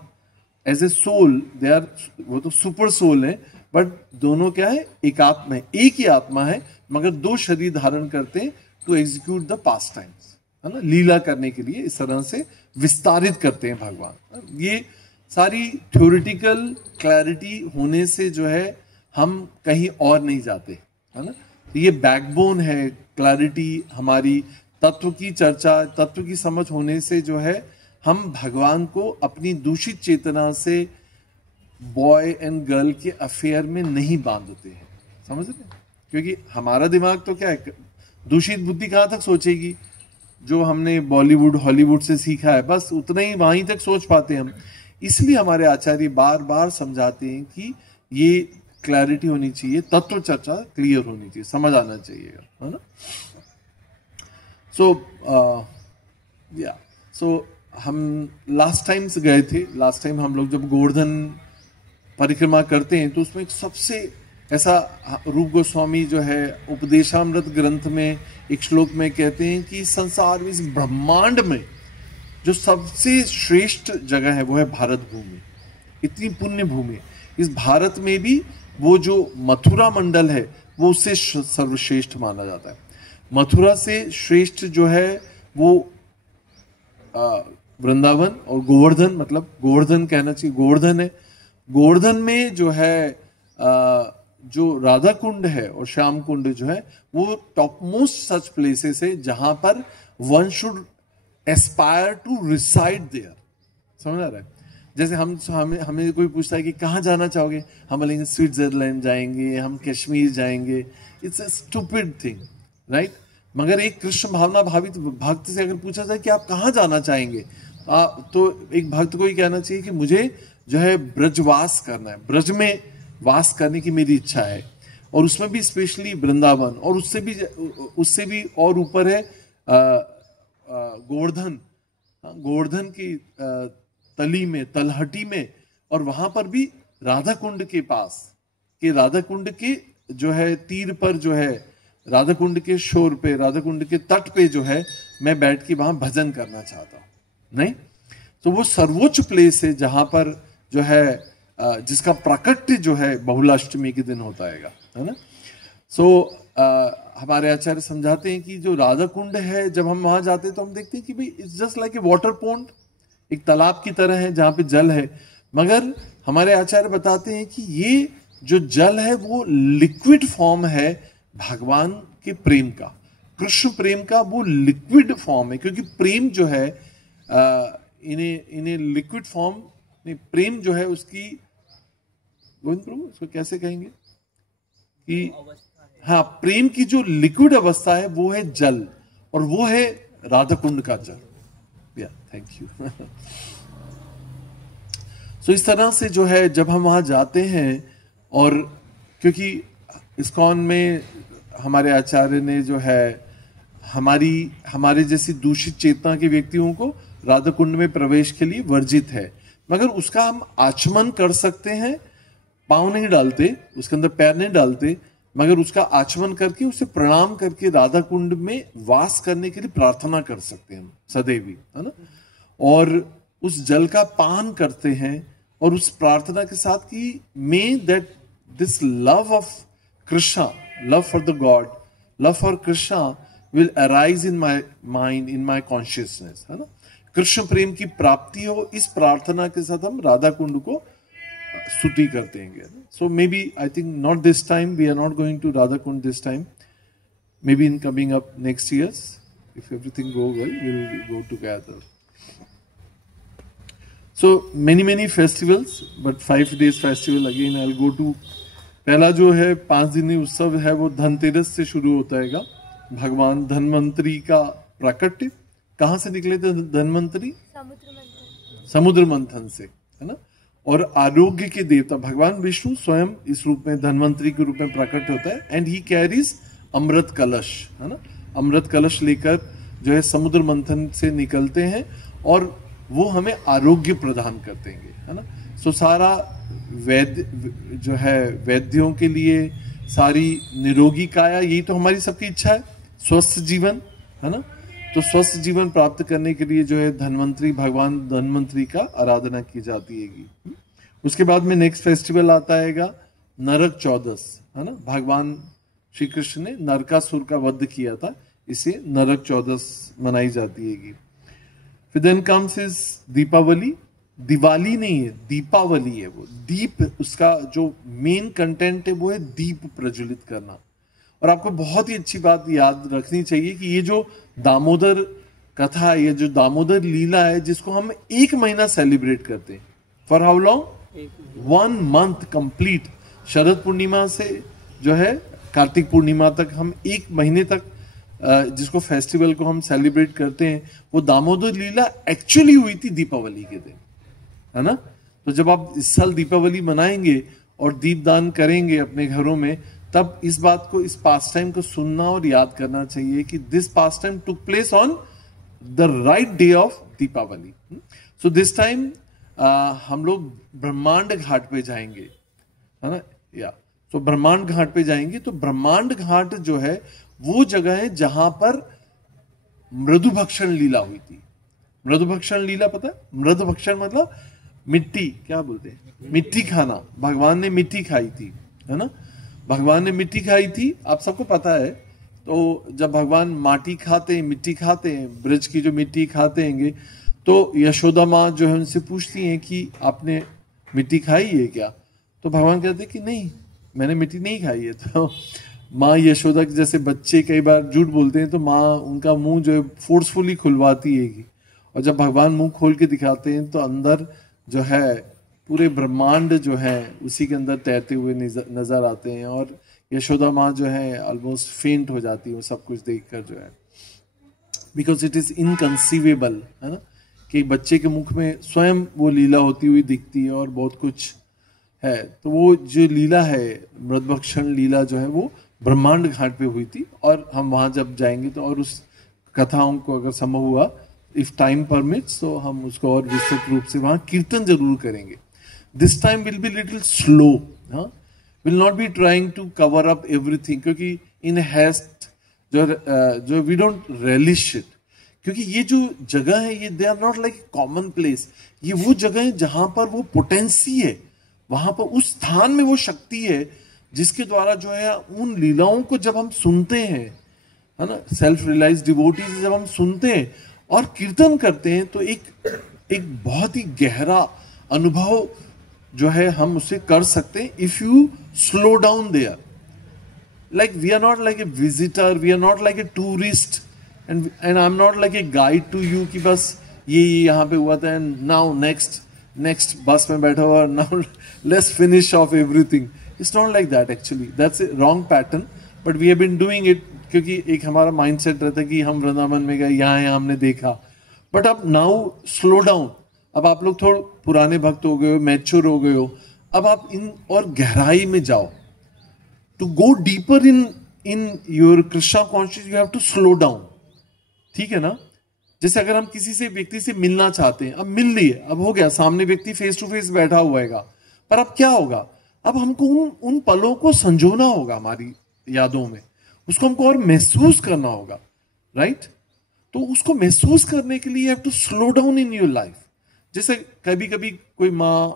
as a soul, they are, वो तो सुपर सोल है, बट दोनों क्या है? एक आत्मा है, एक ही आत्मा है, मगर दो शरीर धारण करते हैं to execute the pastimes, है ना? लीला करने के लिए इस तरह से विस्तारित करते हैं भगवान। ये सारी थ्योरेटिकल क्लैरिटी होने से जो है हम कहीं और नहीं जाते, है ना? तो ये बैकबोन है क्लैरिटी हमारी, तत्व की चर्चा, तत्व की समझ होने से जो है हम भगवान को अपनी दूषित चेतना से बॉय एंड गर्ल के अफेयर में नहीं बांधते हैं, समझ रहे? क्योंकि हमारा दिमाग तो क्या है, दूषित बुद्धि कहां तक सोचेगी? जो हमने बॉलीवुड हॉलीवुड से सीखा है, बस उतना ही वहीं तक सोच पाते हैं हम। इसलिए हमारे आचार्य बार बार समझाते हैं कि ये क्लैरिटी होनी चाहिए, तत्व चर्चा क्लियर होनी चाहिए, समझ आना चाहिए, है ना। सो हम लास्ट टाइम से गए थे, लास्ट टाइम हम लोग जब गोवर्धन परिक्रमा करते हैं तो उसमें एक सबसे ऐसा, रूप गोस्वामी जो है उपदेशामृत ग्रंथ में एक श्लोक में कहते हैं कि संसार में, इस ब्रह्मांड में जो सबसे श्रेष्ठ जगह है वो है भारत भूमि। इतनी पुण्य भूमि, इस भारत में भी वो जो मथुरा मंडल है वो उससे सर्वश्रेष्ठ माना जाता है। मथुरा से श्रेष्ठ जो है वो वृंदावन और गोवर्धन, मतलब गोवर्धन कहना चाहिए, गोवर्धन है। गोवर्धन में जो है जो राधा कुंड है और श्याम कुंड जो है वो टॉप मोस्ट सच प्लेसेस है जहां पर one should aspire to reside there. समझ आ रहा है? जैसे हमें कोई पूछता है कि कहाँ जाना चाहोगे, हम बोलेंगे स्विट्जरलैंड जाएंगे, हम कश्मीर जाएंगे। It's a stupid thing, right? मगर एक कृष्ण भावना भावित भक्त से अगर पूछा जाए कि आप कहाँ जाना चाहेंगे, तो एक भक्त को ही कहना चाहिए कि मुझे जो है ब्रजवास करना है, ब्रज में वास करने की मेरी इच्छा है, और उसमें भी स्पेशली वृंदावन, और उससे भी और ऊपर है गोवर्धन। गोवर्धन की तली में, तलहटी में, और वहां पर भी राधा कुंड के पास के, राधा कुंड के जो है तीर पर, जो है राधा कुंड के शोर पे, राधा कुंड के तट पे जो है मैं बैठ के वहां भजन करना चाहता हूं। नहीं तो वो सर्वोच्च प्लेस है जहां पर जो है जिसका प्राकट्य जो है बहुलाष्टमी के दिन होता है ना। सो हमारे आचार्य समझाते हैं कि जो राधा कुंड है, जब हम वहां जाते हैं तो हम देखते हैं कि भाई it's just like a water pond, एक तालाब की तरह है जहां पे जल है। मगर हमारे आचार्य बताते हैं कि ये जो जल है वो लिक्विड फॉर्म है भगवान के प्रेम का, कृष्ण प्रेम का, वो लिक्विड फॉर्म है। क्योंकि प्रेम जो है इन्हें लिक्विड फॉर्म, प्रेम जो है उसकी, गोविंद प्रभु उसको कैसे कहेंगे कि, हाँ, प्रेम की जो लिक्विड अवस्था है वो है जल, और वो है राधा कुंड का जल। या थैंक यू। सो इस तरह से जो है जब हम वहां जाते हैं, और क्योंकि इस्कॉन में हमारे आचार्य ने जो है हमारे जैसी दूषित चेतना के व्यक्तियों को राधा कुंड में प्रवेश के लिए वर्जित है, मगर उसका हम आचमन कर सकते हैं। पांव नहीं डालते, उसके अंदर पैर नहीं डालते, मगर उसका आचमन करके, उसे प्रणाम करके राधा कुंड में वास करने के लिए प्रार्थना कर सकते हैं हम सदैव ही, है ना। और उस जल का पान करते हैं, और उस प्रार्थना के साथ कि may that this love of Krishna, love for the god, love for Krishna will arise in my mind, in my consciousness, है ना। कृष्ण प्रेम की प्राप्ति हो, इस प्रार्थना के साथ हम राधा कुंड को स्तुति करते हैं। So maybe, I think not this time, we are not going to Radha Kund this time, maybe in coming up next years, if everything go well, we will go together. So many festivals, but 5 days festival again I will go to. पहला जो है 5 दिनी उत्सव है वो धनतेरस से शुरू होता है। भगवान धन्वंतरी का प्राकट्य, कहां से निकले थे धन्वंतरी? समुद्र मंथन से, है ना। और आरोग्य के देवता भगवान विष्णु स्वयं इस रूप में, धन्वंतरी के रूप में प्रकट होता है। एंड ही कैरीज अमृत कलश, है ना। अमृत कलश लेकर जो है समुद्र मंथन से निकलते हैं, और वो हमें आरोग्य प्रदान करते हैं, है ना। सो सारा वैद्य जो है, वैद्यों के लिए सारी निरोगी काया, यही तो हमारी सबकी इच्छा है, स्वस्थ जीवन, है ना। तो स्वस्थ जीवन प्राप्त करने के लिए जो है धन्वंतरी, भगवान धन्वंतरी का आराधना की जाती है। उसके बाद में नेक्स्ट फेस्टिवल आता है नरक चौदस, है ना। भगवान श्री कृष्ण ने नरकासुर का वध किया था, इसे नरक चौदस मनाई जाती है। फिर then comes is Deepavali. Diwali नहीं है, दीपावली है। वो दीप, उसका जो मेन कंटेंट है वो है दीप प्रज्वलित करना। और आपको बहुत ही अच्छी बात याद रखनी चाहिए कि ये जो दामोदर कथा, ये जो दामोदर लीला है, जिसको हम 1 महीना सेलिब्रेट करते हैं। For how long? 1 month complete. Sharad Purnima से जो है कार्तिक पूर्णिमा तक हम 1 महीने तक जिसको फेस्टिवल को हम सेलिब्रेट करते हैं, वो दामोदर लीला एक्चुअली हुई थी दीपावली के दिन, है ना। तो जब आप इस साल दीपावली मनाएंगे और दीपदान करेंगे अपने घरों में, तब इस बात को, इस पास टाइम को सुनना और याद करना चाहिए कि this pastime took place on the right day of Deepavali. So this time हम लोग ब्रह्मांड घाट पे जाएंगे, है ना, या तो ब्रह्मांड घाट पे जाएंगे। तो ब्रह्मांड घाट जो है वो जगह है जहां पर मृदुभक्षण लीला हुई थी। मृदुभक्षण लीला पता है? मृदुभक्षण मतलब मिट्टी, क्या बोलते हैं, मिट्टी खाना। भगवान ने मिट्टी खाई थी, है ना, भगवान ने मिट्टी खाई थी, आप सबको पता है। तो जब भगवान माटी खाते हैं, मिट्टी खाते हैं, ब्रज की जो मिट्टी खाते हैं, तो यशोदा माँ जो है उनसे पूछती हैं कि आपने मिट्टी खाई है क्या? तो भगवान कहते हैं कि नहीं, मैंने मिट्टी नहीं खाई है। तो माँ यशोदा के जैसे बच्चे कई बार झूठ बोलते हैं, तो माँ उनका मुंह जो है फोर्सफुली खुलवाती है, और जब भगवान मुंह खोल के दिखाते हैं तो अंदर जो है पूरे ब्रह्मांड जो है उसी के अंदर तैरते हुए नजर आते हैं। और यशोदा माँ जो है ऑलमोस्ट फेंट हो जाती है सब कुछ देखकर, जो है बिकॉज इट इज इनकंसीवेबल, है ना, कि बच्चे के मुख में स्वयं वो लीला होती हुई दिखती है और बहुत कुछ है। तो वो जो लीला है, मृदभक्षण लीला जो है, वो ब्रह्मांड घाट पे हुई थी। और हम वहां जब जाएंगे तो और उस कथाओं को अगर संभव हुआ, इफ टाइम परमिट्स, तो हम उसको और विस्तृत रूप से वहां कीर्तन जरूर करेंगे। This time will be little slow, will not be trying to cover up everything, क्योंकि इन हेस्ट जो वी डोंट रेलिश इट, क्योंकि ये जो जगह है ये they are not like common place. ये वो जगह है जहां पर वो पोटेंसी है, वहां पर उस स्थान में वो शक्ति है जिसके द्वारा जो है उन लीलाओं को जब हम सुनते हैं, है ना, सेल्फ रियलाइज डिवोटीज जब हम सुनते हैं और कीर्तन करते हैं, तो एक बहुत ही गहरा अनुभव जो है हम उसे कर सकते हैं if you slow down there. Like we are not like a visitor, we are not like a tourist, and I am not like a guide to you कि बस ये यहाँ पे हुआ था एंड नाउ नेक्स्ट बस में बैठा हुआ, now let's finish off everything. It's not like that, actually that's a wrong pattern, but we have been doing it, क्योंकि एक हमारा माइंडसेट रहता है कि हम वृंदावन में गए, यहाँ हमने देखा। बट अब नाउ स्लो डाउन, अब आप लोग थोड़े पुराने भक्त हो गए हो, मैच्योर हो गए हो, अब आप इन और गहराई में जाओ। To go deeper in your Krishna conscious you have to slow down, ठीक है ना। जैसे अगर हम किसी से व्यक्ति से मिलना चाहते हैं, अब मिल लिए, अब हो गया, सामने व्यक्ति फेस टू फेस बैठा हुआ है, पर अब क्या होगा, अब हमको उन पलों को संजोना होगा हमारी यादों में, उसको हमको और महसूस करना होगा, राइट। तो उसको महसूस करने के लिए you have to slow down in your life. जैसे कभी कभी कोई माँ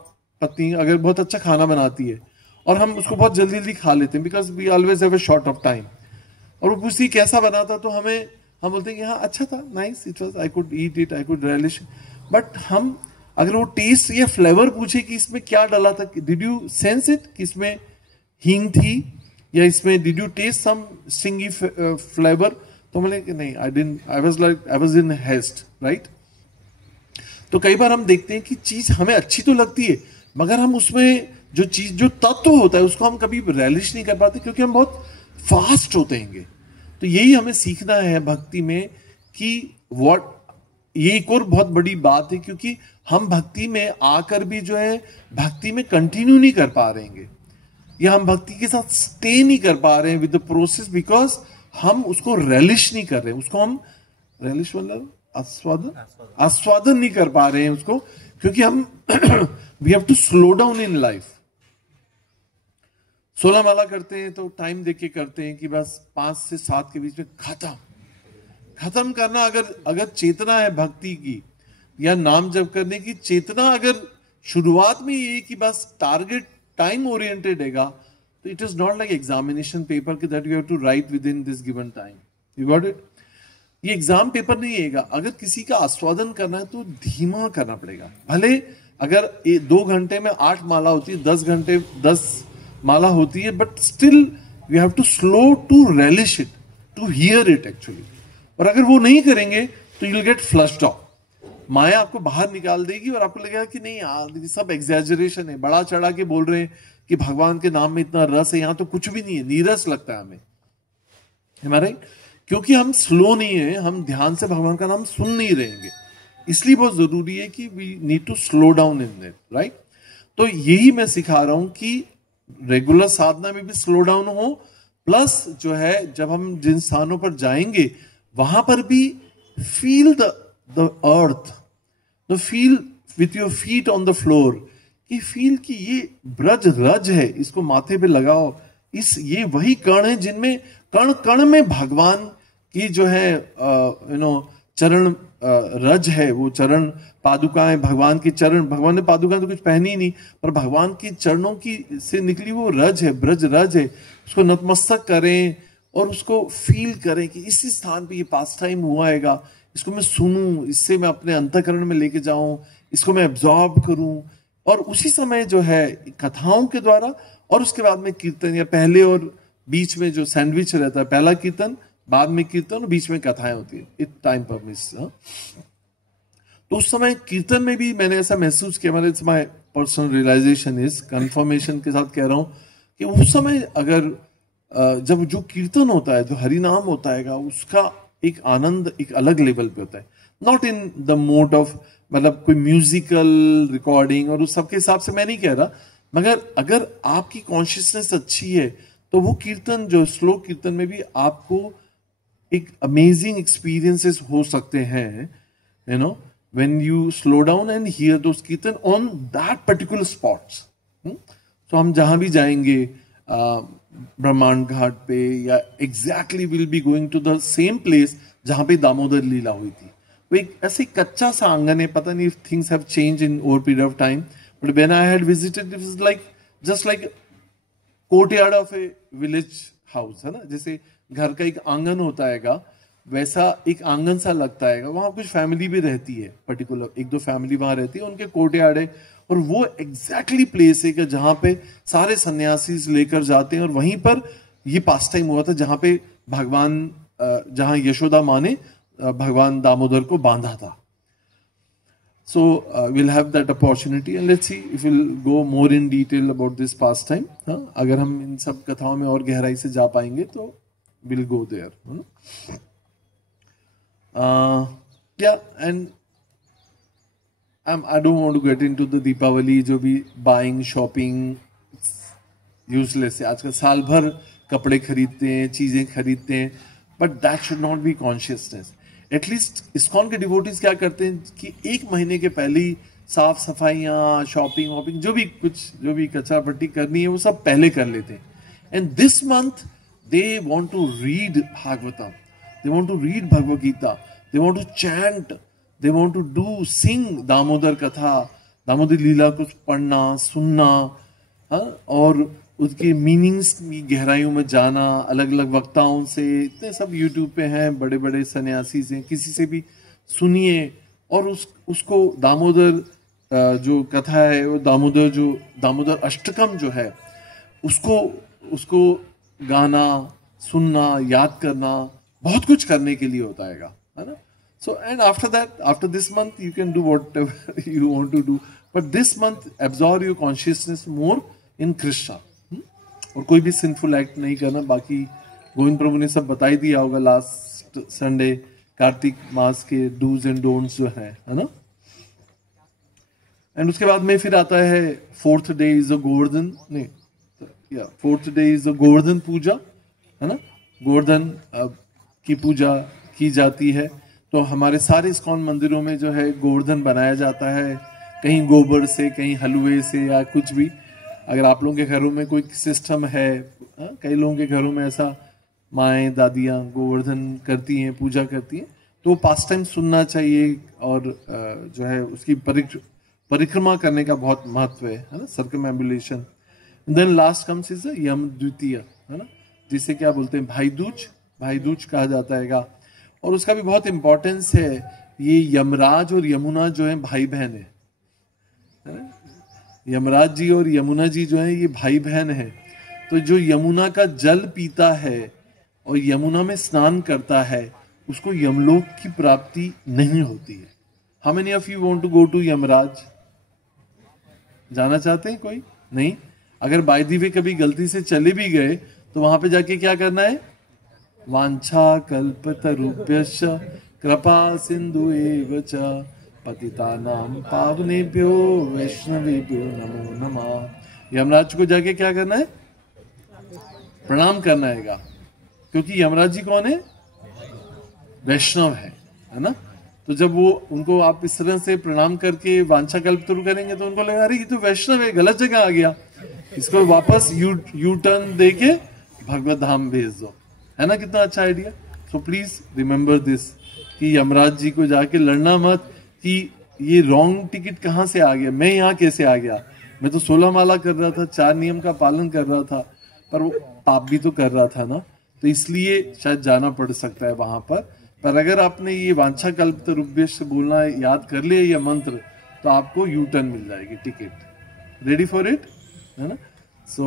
पत्नी अगर बहुत अच्छा खाना बनाती है और हम उसको बहुत जल्दी जल्दी खा लेते हैं, because we always have a short of time, और वो पूछती कैसा बना था, तो हम बोलते हैं कि हाँ अच्छा था, nice, it was, I could eat it, I could relish. But हम अगर वो टेस्ट या फ्लेवर पूछे कि इसमें क्या डाला था, डिड यू सेंस इट, कि इसमें हींग थी या इसमें did you taste some stingy flavour, तो बोले कि नहीं, I was in haste, right. तो कई बार हम देखते हैं कि चीज हमें अच्छी तो लगती है, मगर हम उसमें जो तत्व होता है उसको हम कभी रियलिश नहीं कर पाते, क्योंकि हम बहुत फास्ट होते हैं। तो यही हमें सीखना है भक्ति में कि ये एक और बहुत बड़ी बात है, क्योंकि हम भक्ति में आकर भी जो है भक्ति में कंटिन्यू नहीं कर पा रहे हैं, या हम भक्ति के साथ स्टे नहीं कर पा रहे हैं विद द प्रोसेस, बिकॉज हम उसको रेलिश नहीं कर रहे हैं, उसको हम रेलिश मतलब आस्वादन नहीं कर पा रहे हैं उसको, क्योंकि हम we have to slow down in life. 16 माला करते हैं तो टाइम देख के करते हैं कि बस 5 से 7 के बीच में खत्म करना। अगर चेतना है भक्ति की या नाम जप करने की चेतना, अगर शुरुआत में ये कि बस टारगेट टाइम ओरिएंटेड हैगा, तो it is not like examination paper कि that you have to write within this given time, you got it. ये एग्जाम पेपर नहीं हैगा। अगर किसी का आस्वादन करना है तो धीमा करना पड़ेगा। भले अगर 2 घंटे में 8 माला होती है, 10 घंटे 10 माला होती है, but still we have to slow to relish it, to hear it actually. और अगर वो नहीं करेंगे तो you will get flushed off. माया आपको बाहर निकाल देगी और आपको लगेगा कि नहीं यार ये सब एग्जैजरेशन है, बड़ा चढ़ा के बोल रहे हैं कि भगवान के नाम में इतना रस है, यहां तो कुछ भी नहीं है, नीरस लगता है हमें, हमारे। क्योंकि हम स्लो नहीं है, हम ध्यान से भगवान का नाम सुन नहीं रहेंगे, इसलिए बहुत जरूरी है कि we need to slow down in that, right. तो यही मैं सिखा रहा हूं कि रेगुलर साधना में भी स्लो डाउन हो, प्लस जो है जब हम जिन स्थानों पर जाएंगे वहां पर भी feel the earth, the feel with your feet on the floor, कि फील कि ये ब्रज रज है, इसको माथे पे लगाओ, इस ये वही कण है जिनमें कण कण में भगवान की जो है चरण रज है, वो चरण पादुकाएं, भगवान के चरण, भगवान ने पादुकाएं तो कुछ पहनी ही नहीं, पर भगवान की चरणों की से निकली वो रज है, ब्रज रज है, उसको नतमस्तक करें और उसको फील करें कि इसी स्थान पे ये पास टाइम हुआ हैगा, इसको मैं सुनूं, इससे मैं अपने अंतःकरण में लेके जाऊं, इसको मैं एब्जॉर्ब करूं, और उसी समय जो है कथाओं के द्वारा और उसके बाद में कीर्तन, या पहले और बीच में जो सैंडविच रहता है, पहला कीर्तन, बाद में कीर्तन और बीच में कथाएं होती है, इट टाइम परमिट्स। तो उस समय कीर्तन में भी मैंने ऐसा महसूस किया, मतलब it's my personal realisation is, confirmation के साथ कह रहा हूं कि उस समय अगर जब जो कीर्तन होता है, जो हरि नाम होता है, उसका एक आनंद एक अलग लेवल पे होता है, not in the mode of मतलब कोई म्यूजिकल रिकॉर्डिंग और उस सब के हिसाब से मैं नहीं कह रहा, मगर अगर आपकी कॉन्शियसनेस अच्छी है तो वो कीर्तन, जो स्लो कीर्तन में भी आपको एक अमेजिंग एक्सपीरियंसेस हो सकते हैं, you know, when you slow down and hear those kirtan on that particular spots. तो हम जहां भी जाएंगे ब्रह्मांड घाट पे, या exactly will be going to the same place जहां पे दामोदर लीला हुई थी। वो एक ऐसे कच्चा सा आंगन है, पता नहीं if things have change in over period of time, but when I had visited it was like just like courtyard of A village house, है ना, जैसे घर का एक आंगन होता है वैसा एक आंगन सा लगता है। वहां कुछ फैमिली भी रहती है, पर्टिकुलर एक दो फैमिली वहां रहती है, उनके कोर्टयार्ड है, और वो एग्जैक्टली प्लेस है कि जहां पे सारे सन्यासी लेकर जाते हैं, और वहीं पर ये पास टाइम हुआ था जहां पे भगवान, जहां यशोदा माँ ने भगवान दामोदर को बांधा था। So we'll have that opportunity and let's see if we'll go more in detail about this pastime. अगर हम इन सब कथाओं में और गहराई से जा पाएंगे तो we'll go there. Yeah, and I don't want to get into the Deepavali जो भी buying, shopping, useless है। आजकल साल भर कपड़े खरीदते हैं, चीजें खरीदते हैं, but that should not be consciousness. At least ISKCON के डिवोटीज क्या करते हैं कि एक महीने के पहले ही साफ सफाइयाँ, शॉपिंग वॉपिंग, जो भी कचरा पट्टी करनी है वो सब पहले कर लेते हैं। And this month they want to read Bhagavatam, they want to read Bhagavad Gita, they want to chant, they want to do sing Damodar katha, Damodar लीला कुछ पढ़ना, सुनना, और उसके मीनिंग्स की गहराइयों में जाना, अलग अलग वक्ताओं से, इतने सब यूट्यूब पे हैं, बड़े बड़े सन्यासी से, किसी से भी सुनिए, और उसको दामोदर जो कथा है, वो दामोदर अष्टकम जो है, उसको गाना, सुनना, याद करना, बहुत कुछ करने के लिए होता है ना। So and after that, after this month you can do whatever you want to do, but this month absorb your consciousness more in Krishna, और कोई भी सिंफुल एक्ट नहीं करना। बाकी गोविंद प्रभु ने सब बता ही दिया होगा लास्ट संडे, कार्तिक मास के डूज एंड डोंट्स जो है ना। एंड उसके बाद में फिर आता है fourth day is a Govardhan, नहीं, या fourth day is a Govardhan puja, है ना, गोवर्धन की पूजा की जाती है। तो हमारे सारे इस्कॉन मंदिरों में जो है गोवर्धन बनाया जाता है, कहीं गोबर से, कहीं हलवे से, या कुछ भी। अगर आप लोगों के घरों में कोई सिस्टम है, कई लोगों के घरों में ऐसा माएँ दादियाँ गोवर्धन करती हैं, पूजा करती हैं, तो पास टाइम सुनना चाहिए, और जो है उसकी परिक्रमा करने का बहुत महत्व है ना, सर्कमएम्बुलेशन। देन लास्ट कम्स इज यम द्वितीय, है ना, जिसे क्या बोलते हैं, भाई दूज कहा जाता है, और उसका भी बहुत इंपॉर्टेंस है। ये यमराज और यमुना जो है भाई बहन है, यमराज जी और यमुना जी जो है ये भाई बहन है। तो जो यमुना का जल पीता है और यमुना में स्नान करता है, उसको यमलोक की प्राप्ति नहीं होती है। How many of you want to go to Yamraj? जाना चाहते हैं कोई? नहीं। अगर बाय द वे कभी गलती से चले भी गए तो वहां पे जाके क्या करना है? वांछा कल्पतरुभ्यश्च कृपा सिंधु एव च पतितानां पावनेभ्यो वैष्णवेभ्यो नमो नमः। यमराज को जाके क्या करना है? प्रणाम करना है, क्योंकि यमराज जी कौन है? वैष्णव है ना। तो जब वो उनको आप इस तरह से प्रणाम करके वांछा कल्पतरु करेंगे तो उनको लगा अरे ये तो वैष्णव है, गलत जगह आ गया, इसको वापस यू टर्न दे के भगवत धाम भेज दो, है ना। कितना अच्छा idea. So please remember this कि यमराज जी को जाके लड़ना मत कि ये रॉन्ग टिकट कहां से आ गया, मैं यहाँ कैसे आ गया, मैं तो 16 माला कर रहा था, 4 नियम का पालन कर रहा था, पर वो पाप भी तो कर रहा था ना, तो इसलिए शायद जाना पड़ सकता है वहां पर अगर आपने ये वांछा कल्पतरुभ्य से बोलना याद कर लिया ये मंत्र, तो आपको यू टर्न मिल जाएगी टिकट। रेडी फॉर इट, है ना। So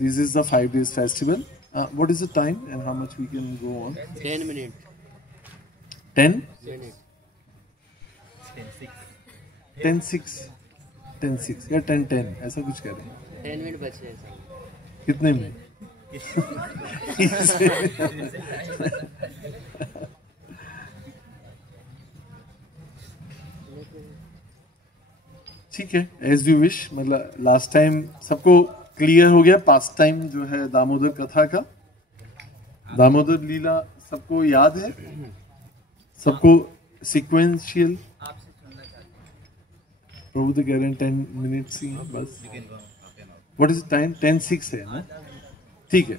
this is the 5 days festival. What is the time and how much we can go on? 10 minutes 10 minutes 10-6 10-6 या 10-10 ऐसा कुछ करें। 10 मिनट बचे हैं सर। कितने में? ठीक है, एज यू विश। मतलब लास्ट टाइम सबको क्लियर हो गया, पास्ट टाइम जो है दामोदर कथा का, दामोदर लीला सबको याद है, सबको सिक्वेंशियल। प्रभु तो कह रहे हैं 10 मिनट्स ही हैं बस। What is time? 10-6 है ना, ठीक है।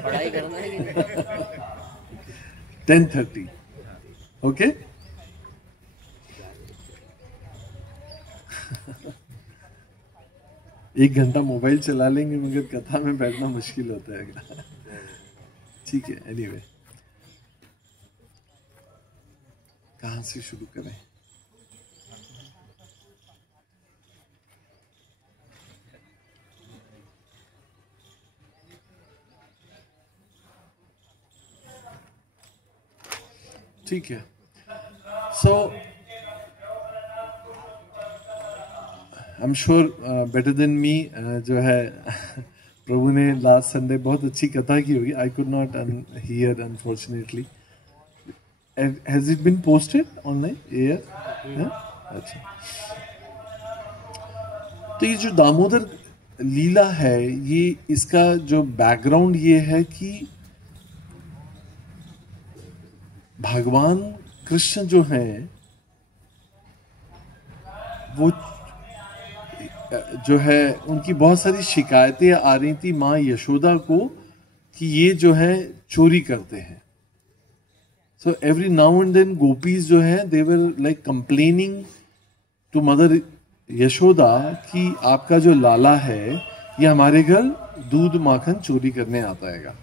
पढ़ाई करना है कि नहीं? 10:30 ओके। एक घंटा मोबाइल चला लेंगे मगर कथा में बैठना मुश्किल होता है। ठीक है, एनीवे कहां से शुरू करें? ठीक है। So I am sure better than me जो है प्रभु ने लास्ट संडे बहुत अच्छी कथा की होगी। I could not hear unfortunately. Has it been posted online air? अच्छा। तो ये जो दामोदर लीला है, ये इसका जो बैकग्राउंड ये है कि भगवान कृष्ण जो हैं वो जो है उनकी बहुत सारी शिकायतें आ रही थी माँ यशोदा को कि ये जो है चोरी करते हैं। So every now and then gopis जो है they were like complaining to mother Yashoda कि आपका जो लाला है ये हमारे घर दूध माखन चोरी करने आता है।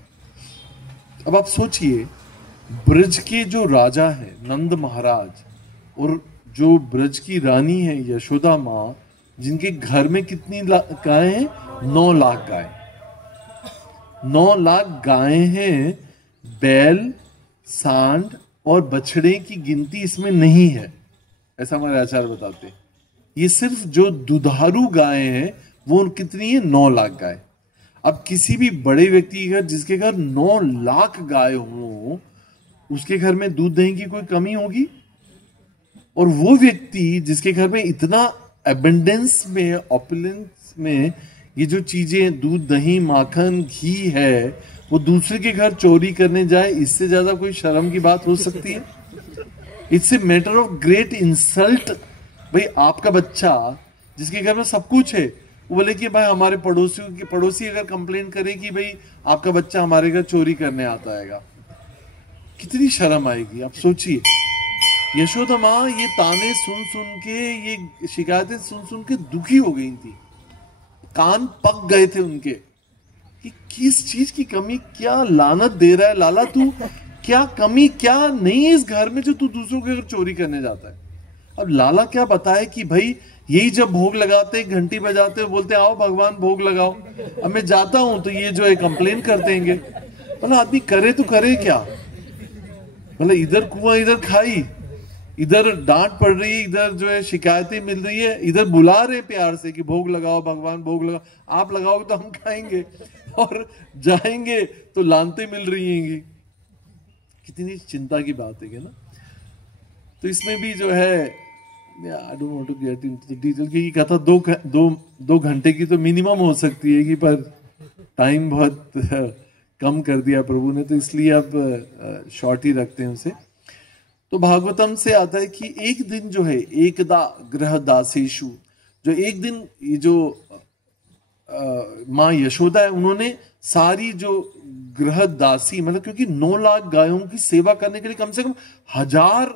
अब आप सोचिए, ब्रज के जो राजा हैं नंद महाराज और जो ब्रज की रानी है यशोदा माँ, जिनके घर में कितनी गायें हैं? 9 लाख गाय। 9 लाख गायें हैं। बैल, सांड और बछड़े की गिनती इसमें नहीं है, ऐसा हमारे आचार्य बताते हैं। ये सिर्फ जो दुधारू गायें हैं वो कितनी है? 9 लाख गाय। अब किसी भी बड़े व्यक्ति के घर जिसके घर 9 लाख गाय हो, उसके घर में दूध दही की कोई कमी होगी? और वो व्यक्ति जिसके घर में इतना एबंडेंस में, ऑपुलेंस में ये जो चीजें दूध दही माखन घी है, वो दूसरे के घर चोरी करने जाए, इससे ज्यादा कोई शर्म की बात हो सकती है? It's a matter of great insult. भाई आपका बच्चा जिसके घर में सब कुछ है, वो बोले कि भाई हमारे पड़ोसी अगर कंप्लेन करे कि भाई आपका बच्चा हमारे घर चोरी करने आता है, कितनी शर्म आएगी। आप सोचिए, यशोदा माँ ये ताने सुन सुन के, ये शिकायतें सुन सुन के दुखी हो गई थी, कान पक गए थे उनके कि किस चीज की कमी, क्या लानत दे रहा है लाला तू, क्या कमी क्या नहीं है इस घर में जो तू दूसरों के घर चोरी करने जाता है। अब लाला क्या बताए कि भाई यही जब भोग लगाते, घंटी बजाते, बोलते आओ भगवान भोग लगाओ, अब मैं जाता हूं तो ये जो है कंप्लेन कर देंगे। मतलब आदमी करे तो करे क्या? मतलब इधर कुआं इधर खाई, इधर डांट पड़ रही है, इधर जो है शिकायतें मिल रही है, इधर बुला रहे प्यार से कि भोग लगाओ भगवान भोग लगाओ, आप लगाओगे तो हम खाएंगे। और जाएंगे तो लानते मिल रही हैंगी। कितनी चिंता की बात है ना। तो इसमें भी जो है, I don't want to get into the detail, क्योंकि कथा दो घंटे की तो मिनिमम हो सकती है कि, पर टाइम बहुत कम कर दिया प्रभु ने, तो इसलिए अब शॉर्ट ही रखते हैं उसे। तो भागवतम से आता है कि एक दिन जो है, एकदा गृह दासेशु, जो एक दिन ये जो माँ यशोदा है, उन्होंने सारी जो गृह दासी, मतलब क्योंकि 9 लाख गायों की सेवा करने के लिए कम से कम 1000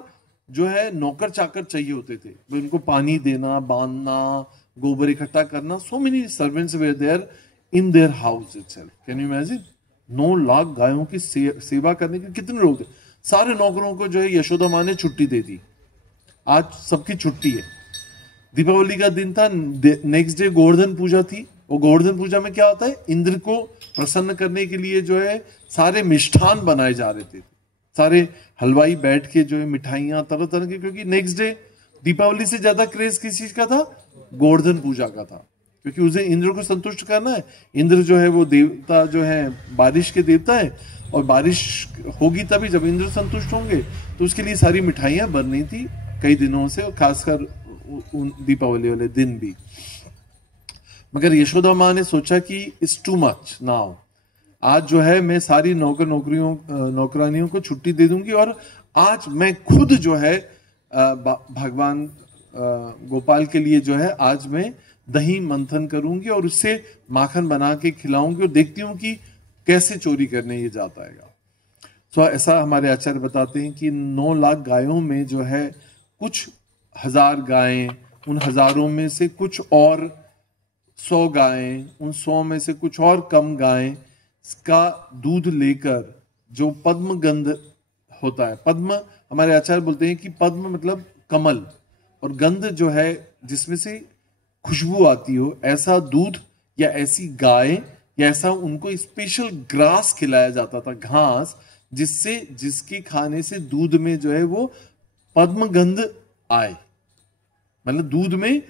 जो है नौकर चाकर चाहिए होते थे। उनको पानी देना, बांधना, गोबर इकट्ठा करना, so many servants were there in their house itself. Can you imagine 9 lakh गायों की सेवा करने के कितने लोग थे। सारे नौकरों को जो है यशोदा माँ ने छुट्टी दे दी, आज सबकी छुट्टी है। दीपावली का दिन था, नेक्स्ट डे गोवर्धन पूजा थी। वो गोवर्धन पूजा में क्या होता है, इंद्र को प्रसन्न करने के लिए जो है सारे मिष्ठान बनाए जा रहे थे। सारे हलवाई बैठ के जो है मिठाइयां तरह तरह की, क्योंकि नेक्स्ट डे दीपावली से ज्यादा क्रेज किस चीज का था, गोवर्धन पूजा का था, क्योंकि उसे इंद्र को संतुष्ट करना है। इंद्र जो है वो देवता जो है बारिश के देवता है, और बारिश होगी तभी जब इंद्र संतुष्ट होंगे। तो उसके लिए सारी मिठाइयां बन रही थी कई दिनों से, और खासकर दीपावली वाले दिन भी। मगर यशोदा माँ ने सोचा कि इट्स टू मच नाउ, आज जो है मैं सारी नौकरानियों को छुट्टी दे दूंगी, और आज मैं खुद जो है भगवान गोपाल के लिए जो है आज मैं दही मंथन करूंगी और उससे माखन बना के खिलाऊंगी, और देखती हूँ कि कैसे चोरी करने ये जाता है। तो ऐसा हमारे आचार्य बताते हैं कि 9 लाख गायों में जो है कुछ 1000 गायें, उन हजारों में से कुछ और 100 गायें, उन 100 में से कुछ और कम गायें का दूध लेकर, जो पद्म गंध होता है, पद्म हमारे आचार्य बोलते हैं कि पद्म मतलब कमल, और गंध जो है जिसमें से खुशबू आती हो, ऐसा दूध या ऐसी गाय या ऐसा उनको स्पेशल ग्रास खिलाया जाता था, घास, जिसके खाने से दूध में जो है वो पद्म गंध आए, मतलब दूध में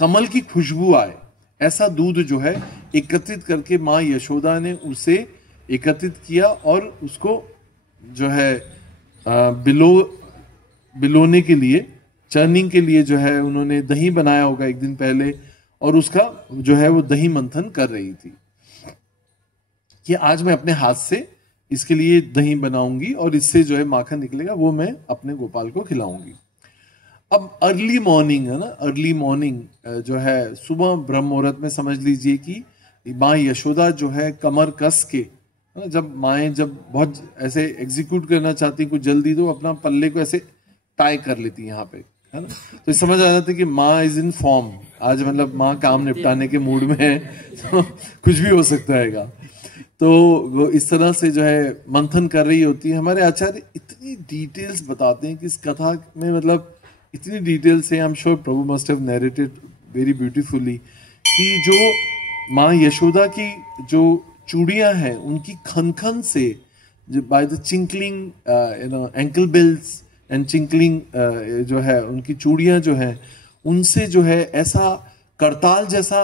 कमल की खुशबू आए। ऐसा दूध जो है एकत्रित करके माँ यशोदा ने उसे एकत्रित किया, और उसको जो है बिलोने के लिए, चर्निंग के लिए जो है उन्होंने दही बनाया होगा एक दिन पहले, और उसका जो है वो दही मंथन कर रही थी कि आज मैं अपने हाथ से इसके लिए दही बनाऊंगी और इससे जो है माखन निकलेगा, वो मैं अपने गोपाल को खिलाऊंगी। अब अर्ली मॉर्निंग है ना, अर्ली मॉर्निंग जो है सुबह ब्रह्म मुहूर्त में, समझ लीजिए कि माँ यशोदा जो है कमर कस के, जब माएँ जब बहुत ऐसे एग्जीक्यूट करना चाहती कुछ जल्दी, तो अपना पल्ले को ऐसे टाई कर लेती यहाँ पे, है ना। तो समझ आ जाता है कि माँ इज इन फॉर्म, आज मतलब माँ काम निपटाने के मूड में है, तो कुछ भी हो सकता है। तो वो इस तरह से जो है मंथन कर रही होती है। हमारे आचार्य इतनी डिटेल्स बताते हैं कि इस कथा में, मतलब इतनी डिटेल्स है, आई am sure Prabhu must have narrated very beautifully, कि जो माँ यशोदा की जो चूड़ियां हैं उनकी खनखन से, जो by the tinkling ankle bells and tinkling जो है उनकी चूड़ियां जो है, उनसे जो है ऐसा करताल जैसा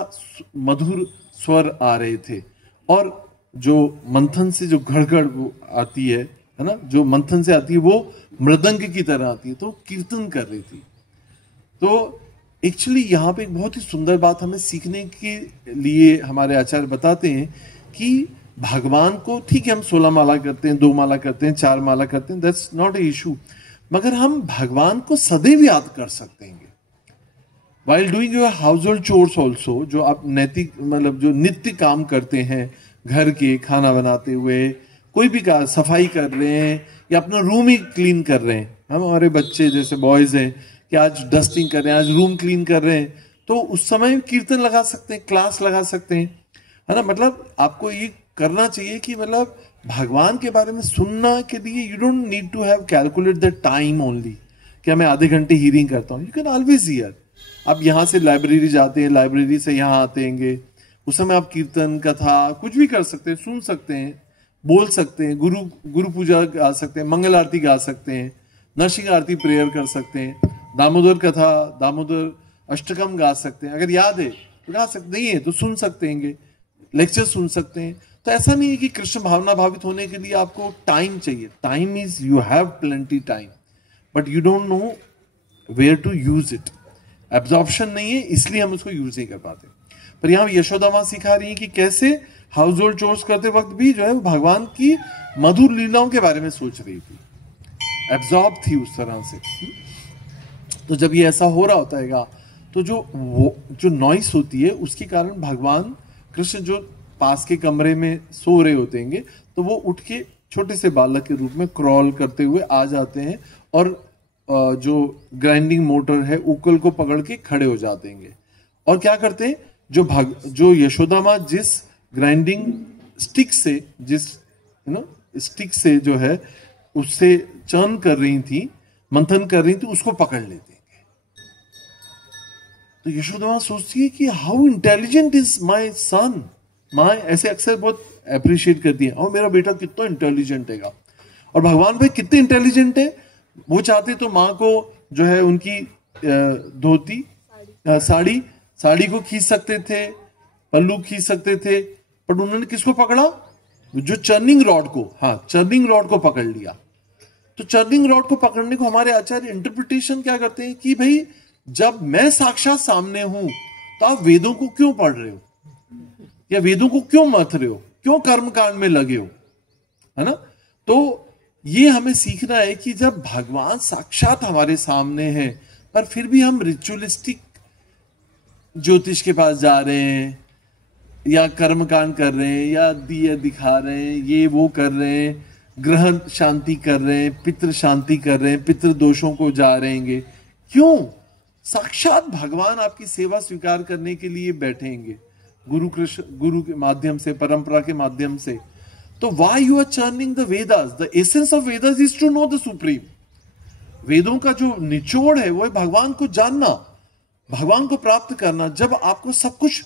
मधुर स्वर आ रहे थे, और जो मंथन से जो घड़घड़ वो आती है ना, जो मंथन से आती है वो मृदंग की तरह आती है, तो कीर्तन कर रही थी। तो एक्चुअली यहाँ पे एक बहुत ही सुंदर बात हमें सीखने के लिए हमारे आचार्य बताते हैं कि भगवान को, ठीक है हम 16 माला करते हैं, 2 माला करते हैं, 4 माला करते हैं, दैट्स नॉट ए इशू, मगर हम भगवान को सदैव याद कर सकते हैं while doing your house hold chores also. जो आप नैतिक, मतलब जो नित्य काम करते हैं, घर के खाना बनाते हुए, कोई भी काम, सफाई कर रहे हैं या अपना रूम ही क्लीन कर रहे हैं, हम हमारे बच्चे जैसे बॉयज हैं कि आज डस्टिंग कर रहे हैं, आज रूम क्लीन कर रहे हैं, तो उस समय कीर्तन लगा सकते हैं, क्लास लगा सकते हैं, है ना। मतलब आपको ये करना चाहिए कि मतलब भगवान के बारे में सुनना के लिए you don't need to have calculate the time only, क्या मैं आधे घंटे हीरिंग करता हूँ, यू कैन ऑलवेज हियर। आप यहाँ से लाइब्रेरी जाते हैं, लाइब्रेरी से यहाँ आते हैं, उस समय आप कीर्तन, कथा कुछ भी कर सकते हैं, सुन सकते हैं, बोल सकते हैं, गुरु पूजा गा सकते हैं, मंगल आरती गा सकते हैं, नरसिंह आरती प्रेयर कर सकते हैं, दामोदर कथा, दामोदर अष्टकम गा सकते हैं, अगर याद है तो गा सकते, नहीं है तो सुन सकते हैं। लेक्चर सुन सकते हैं। तो ऐसा नहीं है कि कृष्ण भावना भावित होने के लिए आपको टाइम चाहिए। Time is, you have plenty time, but you don't know where to use it. Absorption नहीं है, इसलिए हम उसको यूज नहीं कर पाते। पर यहां यशोदा मां सिखा रही है कि कैसे हाउस होल्ड चोर्स करते वक्त भी जो है वो भगवान की मधुर लीलाओं के बारे में सोच रही थी, एब्जॉर्ब थी उस तरह से। तो जब ये ऐसा हो रहा होता है तो जो नॉइस होती है उसके कारण भगवान कृष्ण जो पास के कमरे में सो रहे होते हैं तो वो उठ के छोटे से बालक के रूप में क्रॉल करते हुए आ जाते हैं और जो ग्राइंडिंग मोटर है उकल को पकड़ के खड़े हो जाते हैं। और क्या करते हैं, जो यशोदा माँ जिस ग्राइंडिंग स्टिक से, जिस स्टिक से जो है उससे चर्न कर रही थी, मंथन कर रही थी, उसको पकड़ लेते हैं। तो यशोदा माँ सोचती है कि हाउ इंटेलिजेंट इज माई सन। माँ ऐसे अक्सर बहुत अप्रिशिएट करती है, और मेरा बेटा कितना इंटेलिजेंट है। और भगवान भाई कितने इंटेलिजेंट है, वो चाहते तो माँ को जो है उनकी धोती साड़ी को खींच सकते थे, पल्लू खींच सकते थे, पर उन्होंने किसको पकड़ा, जो चर्निंग रॉड को, चर्निंग रॉड को पकड़ लिया। तो चर्निंग रॉड को पकड़ने को हमारे आचार्य इंटरप्रिटेशन क्या करते हैं कि भाई जब मैं साक्षात सामने हूं तो आप वेदों को क्यों पढ़ रहे हो, या वेदों को क्यों मथ रहे हो, क्यों कर्मकांड में लगे हो, है ना। तो ये हमें सीखना है कि जब भगवान साक्षात हमारे सामने हैं पर फिर भी हम रिचुअलिस्टिक ज्योतिष के पास जा रहे हैं, या कर्मकांड कर रहे हैं, या दिया दिखा रहे हैं, ये वो कर रहे हैं, ग्रह शांति कर रहे हैं, पितृ शांति कर रहे हैं, पितृ दोषों को जा रहेंगे, क्यों। साक्षात भगवान आपकी सेवा स्वीकार करने के लिए बैठेंगे गुरु के माध्यम से, परंपरा के माध्यम से। तो why you are churning the Vedas, the essence of Vedas is to know the supreme. वेदों का जो निचोड़ है वो है भगवान को जानना, भगवान को प्राप्त करना। जब आपको सब कुछ,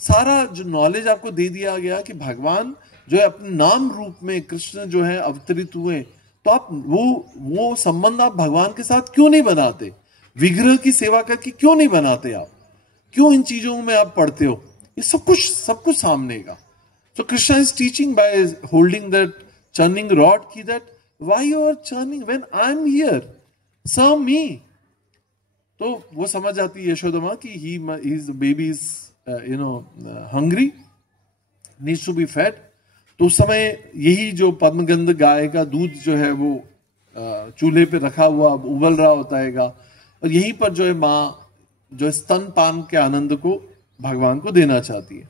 सारा जो नॉलेज आपको दे दिया गया कि भगवान जो है अपने नाम रूप में कृष्ण जो है अवतरित हुए, तो आप वो संबंध आप भगवान के साथ क्यों नहीं बनाते, विग्रह की सेवा करके क्यों नहीं बनाते, आप क्यों इन चीजों में आप पढ़ते हो। ये सब कुछ सामने का। So Krishna is teaching by holding that churning rod ki that why you are churning when I am here, serve me. तो वो समझ जाती है यशोदा माँ कि his baby is hungry, needs to be fed. तो उस समय यही जो पद्मगंध गाय का दूध जो है वो चूल्हे पे रखा हुआ उबल रहा होता है, और यहीं पर जो है माँ जो स्तनपान के आनंद को भगवान को देना चाहती है।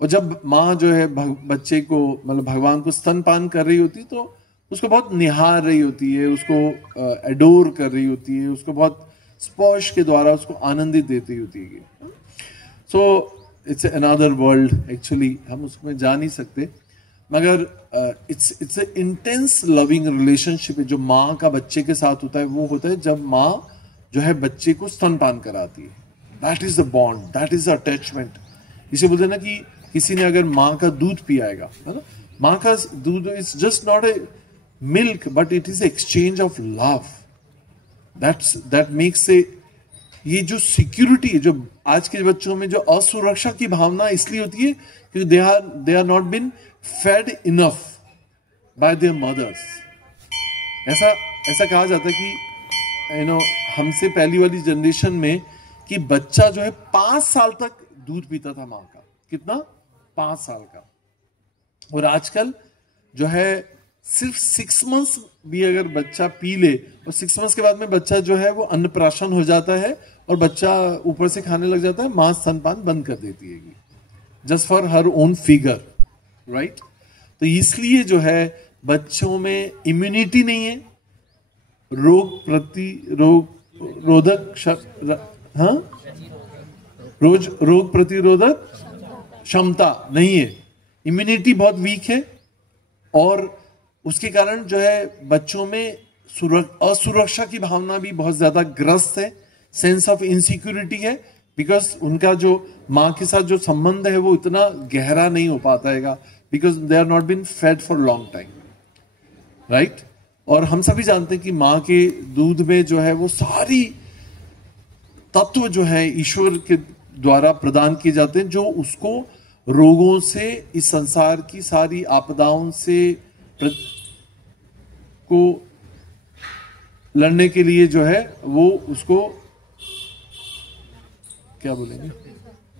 और जब माँ जो है बच्चे को, मतलब भगवान को स्तनपान कर रही होती तो उसको बहुत निहार रही होती है, उसको एडोर कर रही होती है, उसको बहुत स्पर्श के द्वारा उसको आनंदित देती होती है। So it's another world actually, हम उसमें जा नहीं सकते, मगर it's a intense loving relationship है जो माँ का बच्चे के साथ होता है। वो होता है जब माँ जो है बच्चे को स्तनपान कराती है। That is the bond, that is the attachment. इसे बोलते हैं ना कि किसी ने अगर माँ का दूध पियाएगा, है ना, माँ का दूध is just not a milk but it is exchange of love. That makes a, ये जो सिक्योरिटी है, जो आज के बच्चों में जो असुरक्षा की भावना इसलिए होती है क्योंकि they are not been fed enough by their mothers. ऐसा कहा जाता है कि हमसे पहली वाली जनरेशन में कि बच्चा जो है 5 साल तक दूध पीता था माँ का। कितना? 5 साल का। और आजकल जो है सिर्फ 6 मंथ्स भी अगर बच्चा पी ले, और 6 मंथ्स के बाद में बच्चा जो है वो अन्नप्राशन हो जाता है और बच्चा ऊपर से खाने लग जाता है, माँ स्तनपान बंद कर देती है, just for her own figure, right. तो इसलिए जो है बच्चों में इम्यूनिटी नहीं है, रोग प्रतिरोधक क्षमता नहीं है, इम्यूनिटी बहुत वीक है, और उसके कारण जो है बच्चों में असुरक्षा की भावना भी बहुत ज्यादा ग्रस्त है, सेंस ऑफ इनसिक्योरिटी है, बिकॉज उनका जो माँ के साथ जो संबंध है वो इतना गहरा नहीं हो पाता है, because they are not been fed for long time, right. और हम सभी जानते हैं कि माँ के दूध में जो है वो सारी तत्व जो है ईश्वर के द्वारा प्रदान किए जाते हैं, जो उसको रोगों से, इस संसार की सारी आपदाओं से को लड़ने के लिए जो है वो उसको क्या बोलेंगे,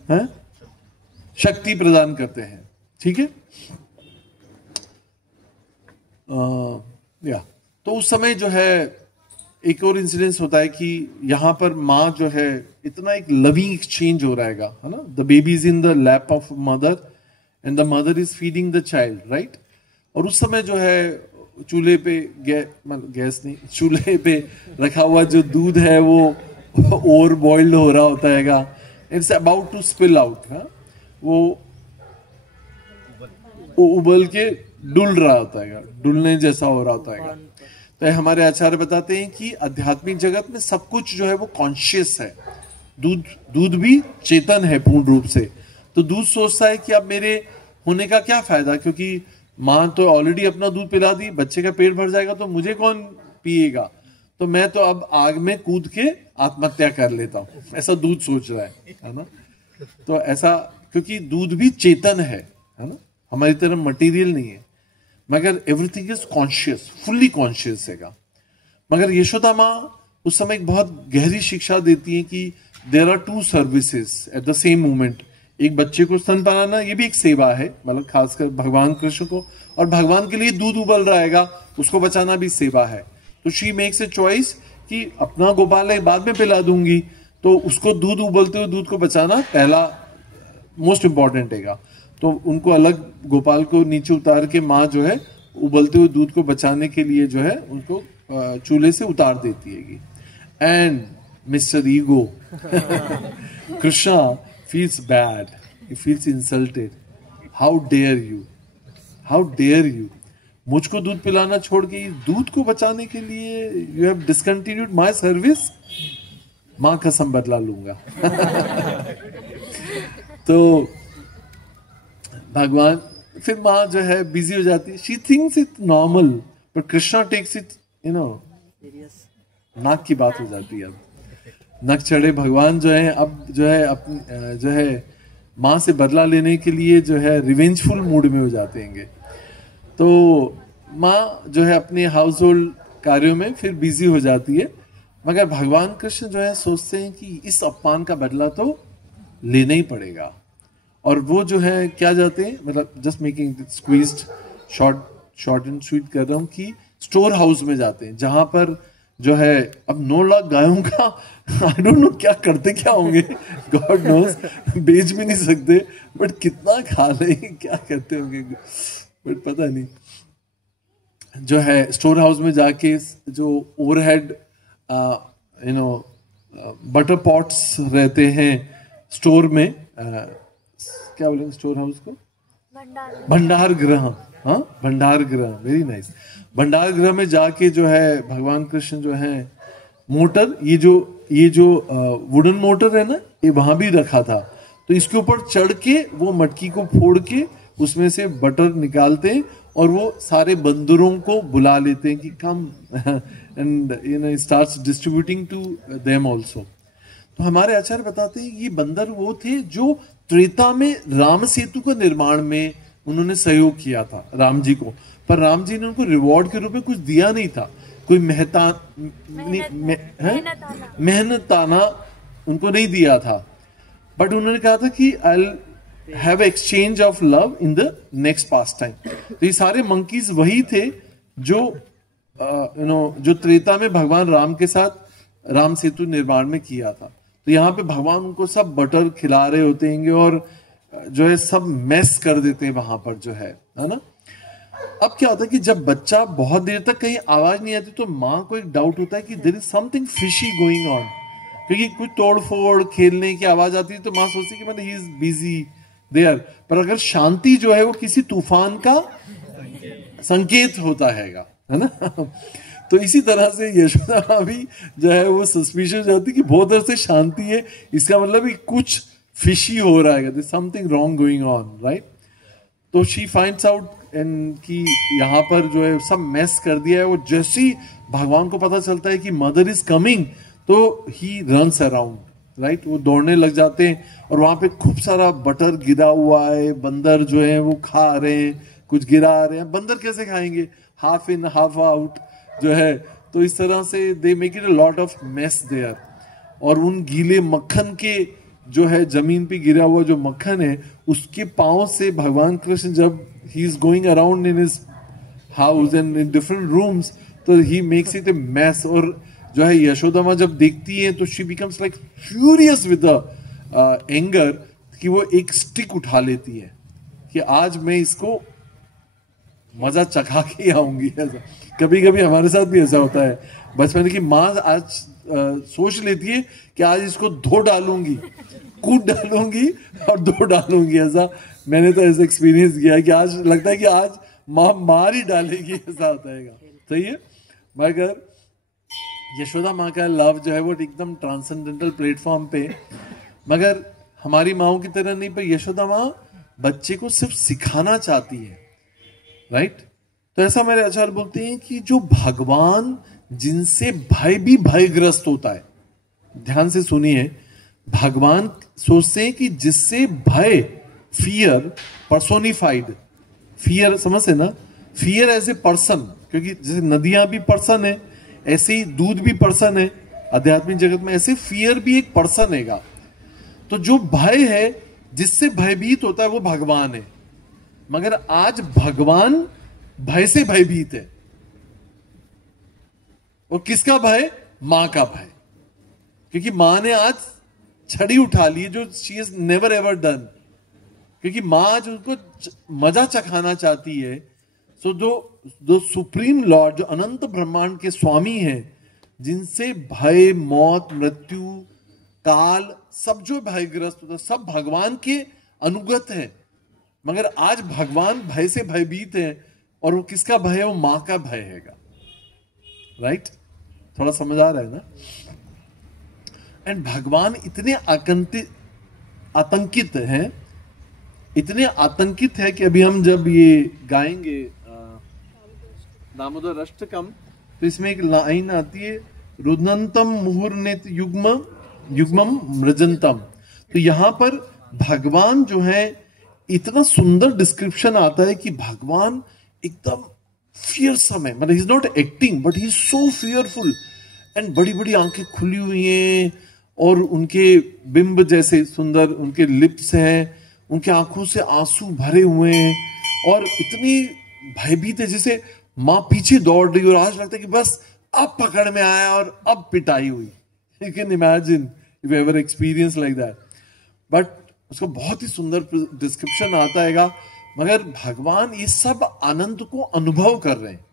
हैं, शक्ति प्रदान करते हैं। ठीक है, या तो उस समय जो है एक और इंसिडेंस होता है कि यहां पर माँ जो है, इतना एक लविंग एक्सचेंज हो रहा है ना, the baby is in the lap of mother and the mother is feeding the child, right. और उस समय जो है चूल्हे पे गैस नहीं, चूल्हे पे रखा हुआ जो दूध है वो ओवर बॉइल्ड हो रहा होता है, it's about to spill out, वो उबल के डुल रहा होता है, डुलने जैसा हो रहा होता है। तो हमारे आचार्य बताते हैं कि आध्यात्मिक जगत में सब कुछ जो है वो कॉन्शियस है। दूध भी चेतन है पूर्ण रूप से। तो दूध सोचता है कि अब मेरे होने का क्या फायदा, क्योंकि माँ तो ऑलरेडी अपना दूध पिला दी, बच्चे का पेट भर जाएगा तो मुझे कौन पिएगा, तो मैं तो अब आग में कूद के आत्महत्या कर लेता हूँ, ऐसा दूध सोच रहा है ना। तो ऐसा, क्योंकि दूध भी चेतन है ना, हमारी तरह मटेरियल नहीं है, मगर everything is conscious, fully conscious है। मगर यशोदा माँ उस समय एक बहुत गहरी शिक्षा देती है कि there are two services at the same moment. एक बच्चे को स्तनपाना ये भी एक सेवा है, मतलब खासकर भगवान कृष्ण को, और भगवान के लिए दूध उबल रहेगा उसको बचाना भी सेवा है। तो शी मेक्स ए चॉइस कि अपना गोपाल है बाद में पिला दूंगी, तो उसको दूध उबलते हुए दूध को बचाना पहला मोस्ट इंपॉर्टेंट है। तो उनको अलग गोपाल को नीचे उतार के माँ जो है उबलते हुए दूध को बचाने के लिए जो है उनको चूल्हे से उतार देती है। And mister ego Krishna feels bad, he feels insulted. How dare you, how dare you, मुझको दूध पिलाना छोड़ के दूध को बचाने के लिए you have discontinued my service। माँ कसम बदला लूंगा। तो भगवान, फिर माँ जो है बिजी हो जाती है, she thinks it normal, but Krishna takes it, you know, नाक की बात हो जाती है। अब नक चढ़े भगवान जो है अब जो है अपनी जो है माँ से बदला लेने के लिए जो है रिवेंजफुल मूड में हो जाते हैं। तो माँ जो है अपने हाउस होल्ड कार्यों में फिर बिजी हो जाती है, मगर भगवान कृष्ण जो है सोचते हैं कि इस अपमान का बदला तो लेना ही पड़ेगा। और वो जो है क्या जाते हैं, मतलब just making squeezed short and sweet कर रहा हूँ, कि स्टोर हाउस में जाते हैं जहां पर जो है अब 9 लाख गायों का आई डोंट नो क्या करते क्या होंगे, गॉड नोस, बेच भी नहीं सकते, बट कितना खा लेंगे, क्या करते होंगे, बट पता नहीं। जो है स्टोर हाउस में जाके जो overhead you know butter pots रहते हैं स्टोर में, क्या बोलेंगे स्टोर हाउस को, भंडार गृह, हाँ भंडार गृह, वेरी नाइस। भंडार गृह में जाके जो है भगवान कृष्ण जो है मोटर, ये जो वुडन मोटर है ना, ये वहां भी रखा था, तो इसके ऊपर चढ़ के वो मटकी को फोड़ के उसमें से बटर निकालते हैं और वो सारे बंदरों को बुला लेते हैं कि come and you know starts distributing to them also. तो हमारे आचार्य बताते हैं ये बंदर वो थे जो त्रेता में राम सेतु के निर्माण में उन्होंने सहयोग किया था राम जी को, पर राम जी ने उनको रिवॉर्ड के रूप में कुछ दिया नहीं था, कोई मेहनताना उनको नहीं दिया था, बट उन्होंने कहा था कि I have exchange of love in the next pass time. तो ये सारे मंकीज वही थे जो यू नो जो त्रेता में भगवान राम के साथ राम सेतु निर्माण में किया था। तो यहाँ पे भगवान उनको सब बटर खिला रहे होते हैं और जो है सब मेस कर देते हैं वहां पर जो है ना। अब क्या होता है कि जब बच्चा बहुत देर तक कहीं आवाज नहीं आती तो माँ को एक डाउट होता है कि there is something fishy going on, क्योंकि कुछ तोड़ फोड़ खेलने की आवाज आती है तो माँ सोचती है कि मतलब ही इज बिजी देयर, पर अगर शांति जो है वो किसी तूफान का संकेत होता है ना। तो इसी तरह से यशोदा भी जो है वो सस्पिशियस जाती कि बहुत देर से शांति है, इसका मतलब कुछ फिशी हो रहा है, something wrong going on, right. तो शी फाइंड्स आउट एंड कि यहाँ पर जो है सब मेस कर दिया है। वो जैसे ही भगवान को पता चलता है कि मदर इज कमिंग तो ही रन्स अराउंड राइट, वो दौड़ने लग जाते हैं और वहां पे खूब सारा बटर गिरा हुआ है, बंदर जो है वो खा रहे हैं, कुछ गिरा रहे हैं। बंदर कैसे खाएंगे, हाफ इन हाफ आउट जो है। तो इस तरह से they make it a lot of mess there. और उन गीले मक्खन के जो है, जमीन पे गिरा हुआ जो मक्खन है, उसके पांव से भगवान कृष्ण जब he is going around in his house and in different rooms, तो he makes it a mess. और जो है यशोदा माँ जब देखती है तो she becomes like furious with the anger, कि वो एक स्टिक उठा लेती है कि आज मैं इसको मजा चखा के आऊंगी। ऐसा कभी कभी हमारे साथ भी ऐसा होता है बचपन की। माँ आज सोच लेती है कि आज इसको धो डालूंगी, कूट डालूंगी और धो डालूंगी। ऐसा मैंने तो ऐसा एक्सपीरियंस किया है कि आज लगता है कि आज माँ मार ही डालेगी, ऐसा होता है। सही है। मगर यशोदा माँ का लव जो है वो एकदम ट्रांसेंडेंटल प्लेटफॉर्म पे, मगर हमारी माओं की तरह नहीं। पर यशोदा माँ बच्चे को सिर्फ सिखाना चाहती है, राइट। तो ऐसा मेरे आचार्य बोलते हैं कि जो भगवान जिनसे भय भी भयग्रस्त होता है, ध्यान से सुनिए, भगवान सोचते हैं कि जिससे भय, फियर पर्सोनिफाइड, फियर समझते ना, फियर एज ए पर्सन, क्योंकि जैसे नदियां भी पर्सन है, ऐसे ही दूध भी पर्सन है आध्यात्मिक जगत में, ऐसे फियर भी एक पर्सन हैगा। तो जो भय है, जिससे भयभीत होता है, वो भगवान है। मगर आज भगवान भय से भयभीत है। और किसका भय? मां का भय। क्योंकि मां ने आज छड़ी उठा ली जो she is never ever done, क्योंकि मां आज उनको मजा चखाना चाहती है। सो जो सुप्रीम लॉर्ड, जो अनंत ब्रह्मांड के स्वामी हैं, जिनसे भय, मौत, मृत्यु, काल, सब जो भयग्रस्त होता है, सब भगवान के अनुगत है। मगर आज भगवान भय से भयभीत है, और वो किसका भय है? वो मां का भय हैगा, राइट। थोड़ा समझ आ रहा है ना। एंड भगवान इतने आतंकित हैं, इतने आतंकित है कि अभी हम जब ये गाएंगे दामोदर अष्टकम, तो इसमें एक लाइन आती है, रुदनंतम मुहुर्नेत युग्मम मृजंतम। तो यहां पर भगवान जो है, इतना सुंदर डिस्क्रिप्शन आता है कि भगवान एकदम फियरसम है। मतलब he is not acting, but he is so fearful. And बड़ी बड़ी आंखें खुली हुई हैं, और उनके बिंब जैसे सुंदर उनके लिप्स हैं, उनके आंखों से आंसू भरे हुए हैं, और इतनी भयभीत है, जैसे मां पीछे दौड़ रही, और आज लगता है कि बस अब पकड़ में आया और अब पिटाई हुई। You can imagine if you ever experience like that. But उसका बहुत ही सुंदर डिस्क्रिप्शन आता है। मगर भगवान ये सब आनंद को अनुभव कर रहे हैं।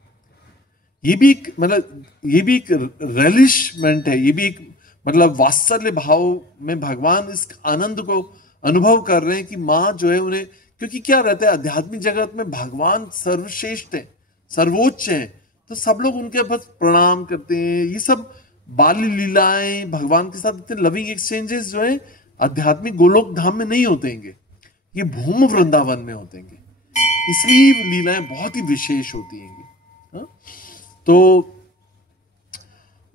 ये भी एक मतलब, ये भी एक रेलिशमेंट है, ये भी एक मतलब वात्सल्य भाव में भगवान इस आनंद को अनुभव कर रहे हैं कि माँ जो है उन्हें, क्योंकि क्या रहता है आध्यात्मिक जगत में, भगवान सर्वश्रेष्ठ है, सर्वोच्च है, तो सब लोग उनके बस प्रणाम करते हैं। ये सब बाल लीलाएं, भगवान के साथ इतने लविंग एक्सचेंजेस जो है आध्यात्मिक गोलोक धाम में नहीं होते हैं, ये भूम वृंदावन में होते हैं। इसलिए लीलाएं बहुत ही विशेष होती हैं। तो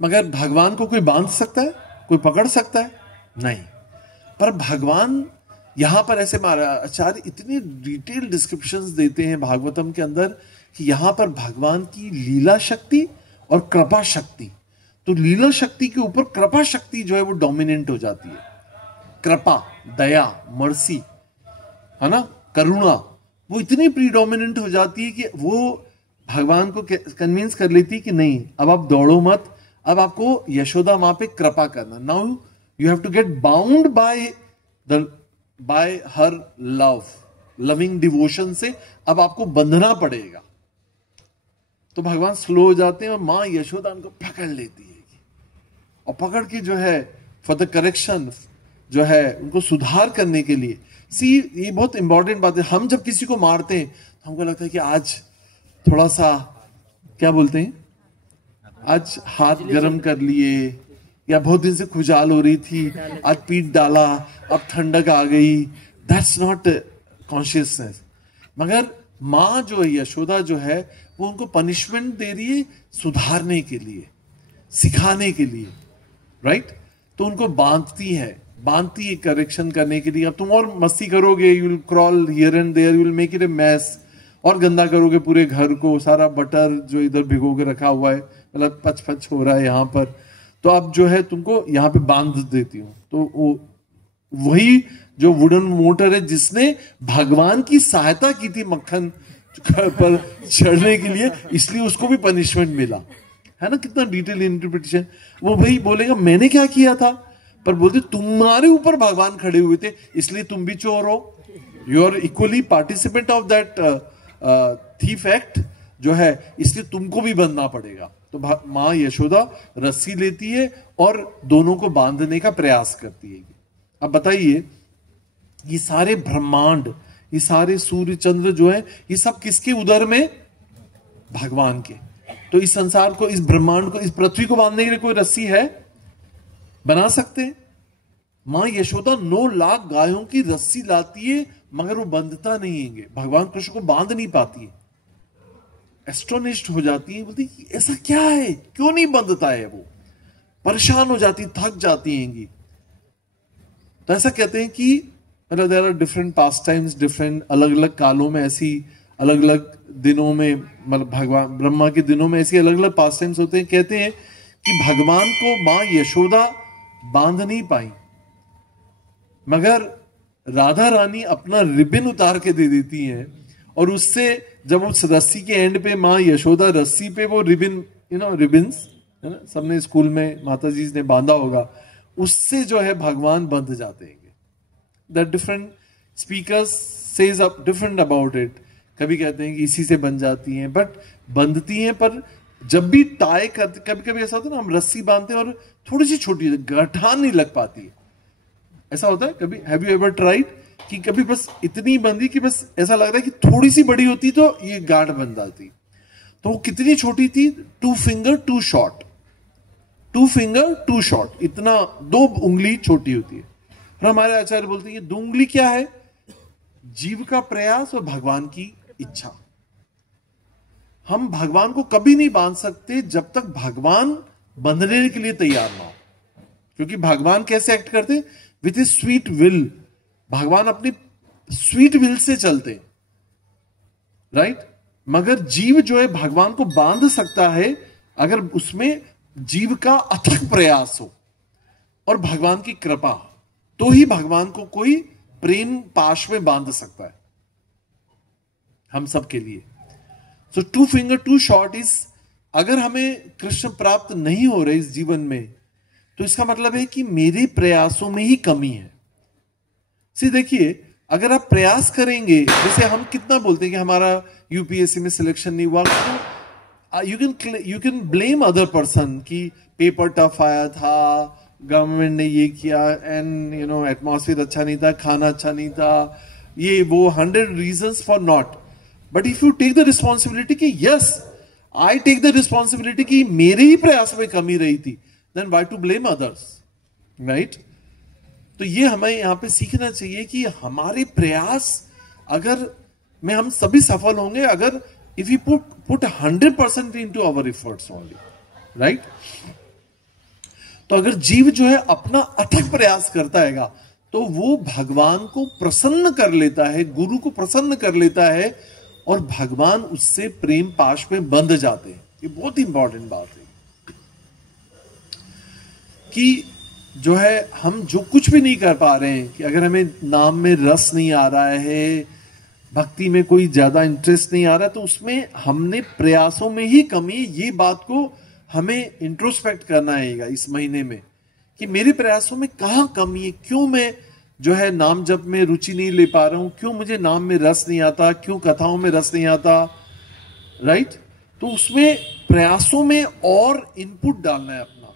मगर भगवान को कोई बांध सकता है, कोई पकड़ सकता है? नहीं। पर भगवान यहां पर ऐसे आचार्य इतनी डिटेल डिस्क्रिप्शंस देते हैं भागवतम के अंदर कि यहां पर भगवान की लीला शक्ति और कृपा शक्ति, तो लीला शक्ति के ऊपर कृपा शक्ति जो है वो डोमिनेंट हो जाती है। कृपा, दया, मर्सी, है ना, करुणा, वो इतनी प्रीडोमिनेंट हो जाती है कि वो भगवान को कन्विंस कर लेती है कि नहीं, अब आप दौड़ो मत, अब आपको यशोदा मां पे कृपा करना। Now you have to get bound by her love, loving devotion से अब आपको बंधना पड़ेगा। तो भगवान स्लो हो जाते हैं और मां यशोदा उनको पकड़ लेती है, और पकड़ के जो है फॉर द करेक्शन, जो है उनको सुधार करने के लिए। ये बहुत इंपॉर्टेंट बात है। हम जब किसी को मारते हैं तो हमको लगता है कि आज थोड़ा सा, क्या बोलते हैं, आज हाथ गरम कर लिए, या बहुत दिन से खुजाल हो रही थी, आज पीट डाला, अब ठंडक आ गई। That's not consciousness. मगर माँ जो है, यशोदा जो है, वो उनको पनिशमेंट दे रही है सुधारने के लिए, सिखाने के लिए, राइट। तो उनको बांधती है करेक्शन करने के लिए। अब तुम और मस्ती करोगे, you will crawl here and there, you will make it a mess, और गंदा करोगे पूरे घर को, सारा बटर जो इधर भिगो के रखा हुआ है, मतलब पच पच हो रहा है यहाँ पर, तो अब जो है तुमको यहाँ पे बांध देती हूँ। तो वो वही जो वुडन मोटर है जिसने भगवान की सहायता की थी मक्खन पर चढ़ने के लिए, इसलिए उसको भी पनिशमेंट मिला, है ना। कितना डिटेल इंटरप्रिटेशन। वो भाई बोलेगा मैंने क्या किया था, पर बोलते तुम्हारे ऊपर भगवान खड़े हुए थे इसलिए तुम भी चोर हो, you are equally participant of that thief act जो है, इसलिए तुमको भी बंधना पड़ेगा। तो माँ यशोदा रस्सी लेती है और दोनों को बांधने का प्रयास करती है। अब बताइए, ये सारे ब्रह्मांड, ये सारे सूर्य चंद्र जो है, ये सब किसके उदर में? भगवान के। तो इस संसार को, इस ब्रह्मांड को, इस पृथ्वी को बांधने के लिए कोई रस्सी है? बना सकते हैं? मां यशोदा 9 लाख गायों की रस्सी लाती है मगर वो बंधता नहीं है, भगवान कृष्ण को बांध नहीं पाती है। एस्टोनिश्ड हो जाती है, बोलती ऐसा क्या है, क्यों नहीं बंधता है? वो परेशान हो जाती, थक जाती हैं। तो ऐसा कहते हैं कि मतलब there are different pastimes, different अलग अलग कालों में ऐसी अलग अलग दिनों में, मतलब भगवान ब्रह्मा के दिनों में ऐसे अलग अलग पास टाइम्स होते हैं। कहते हैं कि भगवान को मां यशोदा बांध नहीं पाई, मगर राधा रानी अपना रिबिन उतार के दे देती हैं, और उससे जब उस रस्सी के एंड पे मां यशोदा रस्सी पे वो रिबिन, रिबिन्स है ना, सबने स्कूल में माता जी ने बांधा होगा, उससे जो है भगवान बंध जाते हैं। The different speakers says up different about it. कभी कहते हैं कि इसी से बन जाती हैं, बट बंधती हैं। पर जब भी टाई करते, कभी कभी ऐसा होता है ना, हम रस्सी बांधते हैं और थोड़ी सी छोटी गठान नहीं लग पाती है, ऐसा होता है कभी? हैव यू एवर ट्राइड कि कभी बस इतनी बंधी कि बस ऐसा लग रहा है कि थोड़ी सी बड़ी होती तो ये गांठ बन जाती। तो वो कितनी छोटी थी? 2 फिंगर 2 शॉर्ट, 2 फिंगर 2 शॉर्ट, इतना 2 उंगली छोटी होती है। और हमारे आचार्य बोलते हैं ये 2 उंगली क्या है? जीव का प्रयास और भगवान की इच्छा। हम भगवान को कभी नहीं बांध सकते जब तक भगवान बंधने के लिए तैयार ना हो, क्योंकि भगवान कैसे एक्ट करते? With A sweet will. भगवान अपनी स्वीट विल से चलते, राइट? मगर जीव जो है भगवान को बांध सकता है अगर उसमें जीव का अथक प्रयास हो और भगवान की कृपा, तो ही भगवान को कोई प्रेम पाश में बांध सकता है हम सब के लिए। सो 2 फिंगर 2 शॉर्ट इज, अगर हमें कृष्ण प्राप्त नहीं हो रहे इस जीवन में, तो इसका मतलब है कि मेरे प्रयासों में ही कमी है। देखिए, अगर आप प्रयास करेंगे, जैसे हम कितना बोलते हैं कि हमारा यूपीएससी में सिलेक्शन नहीं हुआ, तो you can blame other person कि पेपर टफ आया था, गवर्नमेंट ने ये किया, एंड एटमॉस्फेयर अच्छा नहीं था, खाना अच्छा नहीं था, ये वो 100 reasons for not. But if you take the responsibility कि yes, I take the responsibility कि मेरे ही प्रयास में कमी रही थी, then why to blame others, right? तो ये हमें यहां पे सीखना चाहिए कि हमारे प्रयास अगर में हम सभी सफल होंगे अगर if you put 100% into our efforts only, right? तो अगर जीव जो है अपना अथक प्रयास करता है तो वो भगवान को प्रसन्न कर लेता है, गुरु को प्रसन्न कर लेता है, और भगवान उससे प्रेम पाश में बंध जाते हैं। ये बहुत इंपॉर्टेंट बात है कि जो है हम जो कुछ भी नहीं कर पा रहे हैं, कि अगर हमें नाम में रस नहीं आ रहा है, भक्ति में कोई ज्यादा इंटरेस्ट नहीं आ रहा है, तो उसमें हमने प्रयासों में ही कमी, ये बात को हमें इंट्रोस्पेक्ट करना है इस महीने में कि मेरे प्रयासों में कहां कमी है, क्यों मैं जो है नाम जप में रुचि नहीं ले पा रहा हूं, क्यों मुझे नाम में रस नहीं आता, क्यों कथाओं में रस नहीं आता, राइट? तो उसमें प्रयासों में और इनपुट डालना है अपना।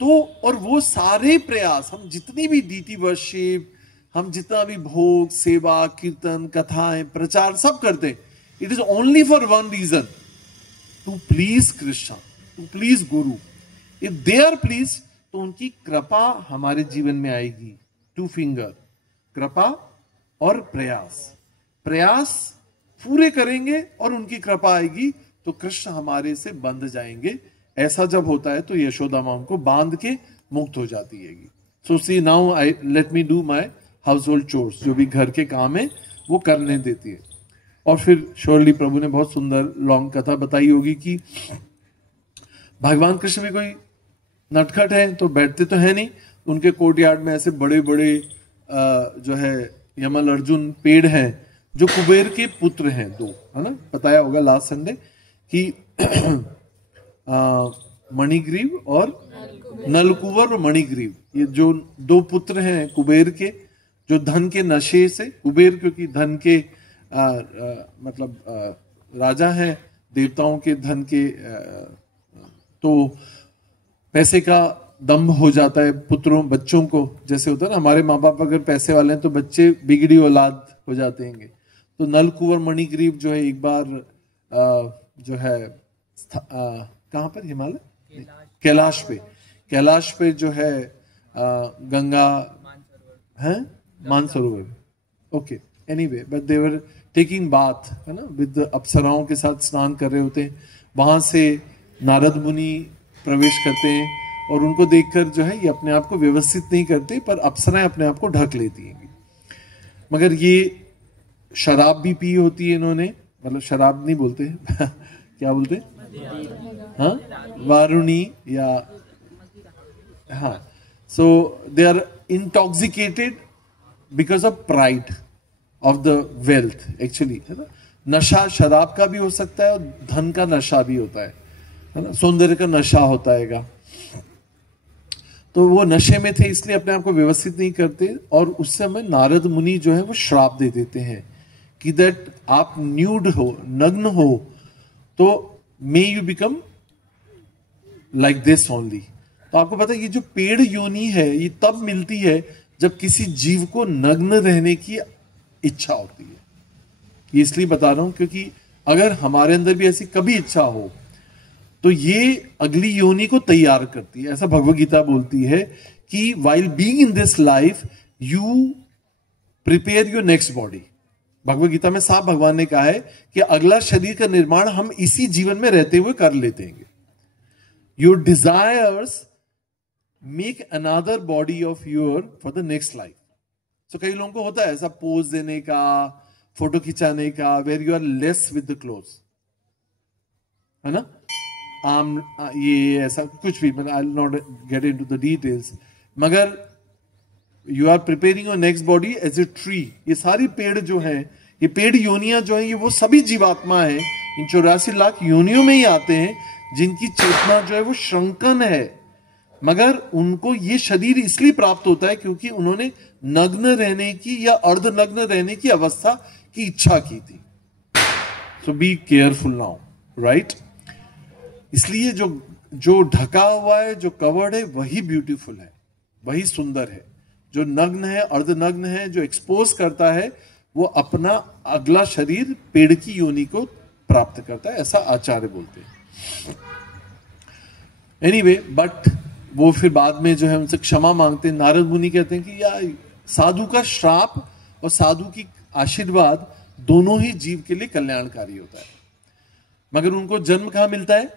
तो और वो सारे प्रयास, हम जितनी भी डीटी वर्शिप, हम जितना भी भोग, सेवा, कीर्तन, कथाएं, प्रचार सब करते हैं, it is only for one reason, to please Krishna, to please Guru. If they are please, तो उनकी कृपा हमारे जीवन में आएगी। 2 फिंगर, कृपा और प्रयास, प्रयास पूरे करेंगे और उनकी कृपा आएगी तो कृष्ण हमारे से बंध जाएंगे। ऐसा जब होता है तो यशोदा मां उनको बांध के मुक्त हो जाती है। So see now I let me do my household chores, जो भी घर के काम है वो करने देती है। और फिर श्योरली प्रभु ने बहुत सुंदर लॉन्ग कथा बताई होगी कि भगवान कृष्ण भी कोई नटखट है तो बैठते तो है नहीं, उनके कोर्टयार्ड में ऐसे बड़े बड़े जो है यमल अर्जुन पेड़ हैं जो कुबेर के पुत्र हैं, दो, है ना, बताया होगा लास्ट संडे कि मणिग्रीव और नलकुवर और मणिग्रीव, ये जो दो पुत्र हैं कुबेर के, जो धन के नशे से, कुबेर क्योंकि धन के मतलब राजा हैं, देवताओं के धन के तो पैसे का दम्भ हो जाता है पुत्रों बच्चों को, जैसे होता है ना हमारे माँ बाप अगर पैसे वाले हैं तो बच्चे बिगड़ी औलाद हो जाते हैं। तो नलकुवर मणिग्रीव जो है एक बार जो है कहाँ पर, हिमालय कैलाश पे जो है गंगा है, Mansarovar, okay, anyway, but they were taking bath, है ना, विद अप्सराओं के साथ स्नान कर रहे होते हैं। वहां से नारद मुनि प्रवेश करते हैं और उनको देखकर जो है ये अपने आप को व्यवस्थित नहीं करते, पर अप्सराएं अपने आप को ढक लेती हैं। मगर ये शराब भी पी होती है इन्होंने, मतलब शराब नहीं बोलते क्या बोलते, हाँ, वारुणी या हाँ, so they are intoxicated because of pride of the wealth, actually, है ना। नशा शराब का भी हो सकता है और धन का नशा भी होता है ना, सौंदर्य का नशा होता है। तो वो नशे में थे इसलिए अपने आप को व्यवस्थित नहीं करते, और उस समय नारद मुनि जो है वो श्राप दे देते हैं कि दैट आप न्यूड हो, नग्न हो, तो may you become like this only. तो आपको पता है ये जो पेड़ योनि है ये तब मिलती है जब किसी जीव को नग्न रहने की इच्छा होती है। ये इसलिए बता रहा हूं क्योंकि अगर हमारे अंदर भी ऐसी कभी इच्छा हो तो ये अगली योनि को तैयार करती है। ऐसा भगवद गीता बोलती है कि while being in this life you prepare your next body. Bhagavad Gita में साफ भगवान ने कहा है कि अगला शरीर का निर्माण हम इसी जीवन में रहते हुए कर लेते हैं। Your desires make another body of your for the next life. So कई लोगों को होता है ऐसा पोज देने का, फोटो खिंचाने का, where you are less with the clothes, है ना, ये ऐसा कुछ भी, I will not get into the details, मगर you are preparing your next body as a tree. ये सारी पेड़ जो हैं, ये पेड़ योनियां जो हैं, ये वो सभी जीवात्मा हैं, इन 84 लाख योनियों में ही आते हैं जिनकी चेतना जो है वो श्रंकन है, मगर उनको ये शरीर इसलिए प्राप्त होता है क्योंकि उन्होंने नग्न रहने की या अर्धनग्न रहने की अवस्था की इच्छा की थी। सो बी केयरफुल नाउ, राइट। इसलिए जो ढका हुआ है, जो कवर्ड है, वही ब्यूटीफुल है, वही सुंदर है। जो नग्न है, अर्धनग्न है, जो एक्सपोज करता है, वो अपना अगला शरीर पेड़ की योनि को प्राप्त करता है, ऐसा आचार्य बोलते हैं। एनीवे, बट वो फिर बाद में जो है उनसे क्षमा मांगते हैं। नारद मुनि कहते हैं कि यार साधु का श्राप और साधु की आशीर्वाद दोनों ही जीव के लिए कल्याणकारी होता है। मगर उनको जन्म कहाँ मिलता है?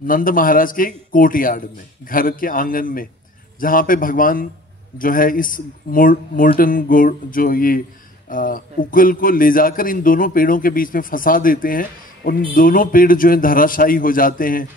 नंद महाराज के कोर्टयार्ड में, घर के आंगन में, जहां पे भगवान जो है इस मोल्टन जो ये उकल को ले जाकर इन दोनों पेड़ों के बीच में फंसा देते हैं और इन दोनों पेड़ जो है धराशायी हो जाते हैं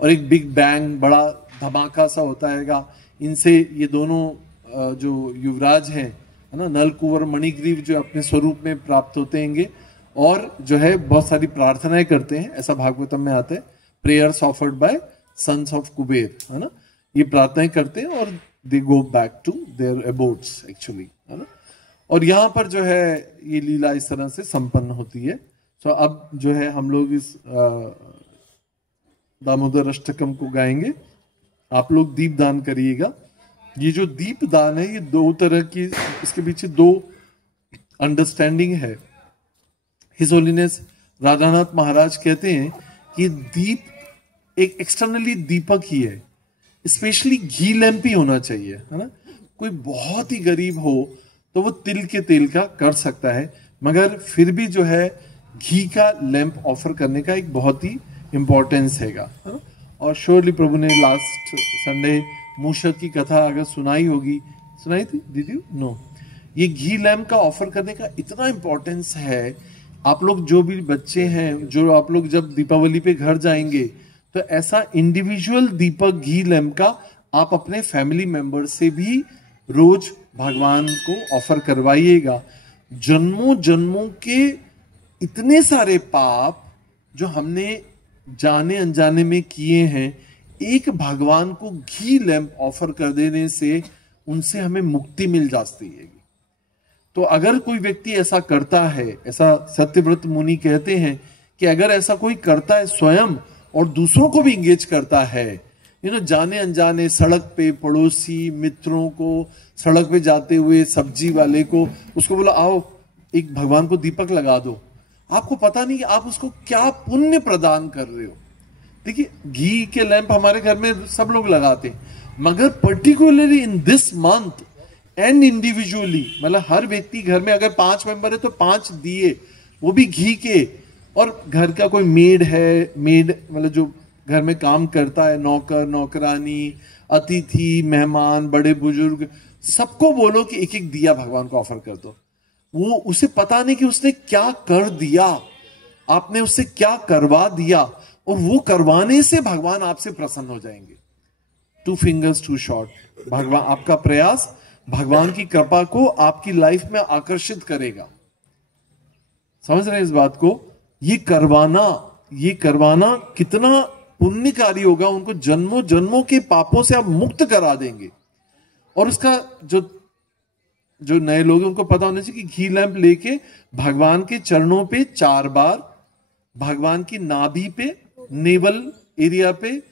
और एक बिग बैंग, बड़ा धमाका सा होता है। इनसे ये दोनों जो युवराज हैं, है ना, नल कुंवर मणिग्रीव, जो अपने स्वरूप में प्राप्त होते हैं और जो है बहुत सारी प्रार्थनाएं करते हैं। ऐसा भागवतम में आता है, prayers offered by sons of Kubera, है ना, ये प्रार्थनाएं करते हैं और they go back to their abodes actually, है ना। और यहाँ पर जो है ये लीला इस तरह से संपन्न होती है। तो अब जो है हम लोग इस दामोदर अष्टकम को गाएंगे। आप लोग दीप दान करिएगा। ये जो दीप दान है, ये दो तरह की, इसके पीछे दो अंडरस्टैंडिंग है। हिज होलीनेस राधानाथ महाराज कहते हैं कि दीप एक एक्सटर्नली दीपक ही है, स्पेशली घी लैंप ही होना चाहिए, है ना। कोई बहुत ही गरीब हो तो वो तिल के तेल का कर सकता है, मगर फिर भी जो है घी का लैंप ऑफर करने का एक बहुत ही इंपॉर्टेंस हैगा। और श्योरली प्रभु ने लास्ट संडे मूषक की कथा अगर सुनाई होगी, सुनाई थी? Did you? नो। ये घी लैम्प का ऑफर करने का इतना इंपॉर्टेंस है। आप लोग जो भी बच्चे हैं, जो आप लोग जब दीपावली पे घर जाएंगे तो ऐसा इंडिविजुअल दीपक घी लैम्प का आप अपने फैमिली मेंबर से भी रोज भगवान को ऑफर करवाइएगा। जन्मों जन्मों के इतने सारे पाप जो हमने जाने अनजाने में किए हैं, एक भगवान को घी लैम्प ऑफर कर देने से उनसे हमें मुक्ति मिल जाती है। तो अगर कोई व्यक्ति ऐसा करता है, ऐसा सत्यव्रत मुनि कहते हैं कि अगर ऐसा कोई करता है स्वयं और दूसरों को भी इंगेज करता है, जाने अनजाने सड़क पे पड़ोसी मित्रों को, सड़क पे जाते हुए सब्जी वाले को, उसको बोला आओ एक भगवान को दीपक लगा दो, आपको पता नहीं कि आप उसको क्या पुण्य प्रदान कर रहे हो। देखिए, घी के लैंप हमारे घर में सब लोग लगाते हैं, मगर particularly in this month and individually, मतलब हर व्यक्ति घर में अगर 5 मेंबर है तो 5 दिए, वो भी घी के। और घर का कोई मेड है, मेड मतलब जो घर में काम करता है, नौकर नौकरानी, अतिथि मेहमान, बड़े बुजुर्ग, सबको बोलो कि एक एक दिया भगवान को ऑफर कर दो। वो उसे पता नहीं कि उसने क्या कर दिया, आपने उससे क्या करवा दिया, और वो करवाने से भगवान आपसे प्रसन्न हो जाएंगे। 2 fingers too short। भगवान, आपका प्रयास भगवान की कृपा को आपकी लाइफ में आकर्षित करेगा। समझ रहे हैं इस बात को? ये करवाना कितना पुण्यकारी होगा, उनको जन्मों जन्मों के पापों से आप मुक्त करा देंगे। और उसका जो नए लोग हैं उनको पता होना चाहिए कि घी लैंप लेके भगवान के चरणों पे 4 बार, भगवान की नाभि पे, नेवल एरिया पे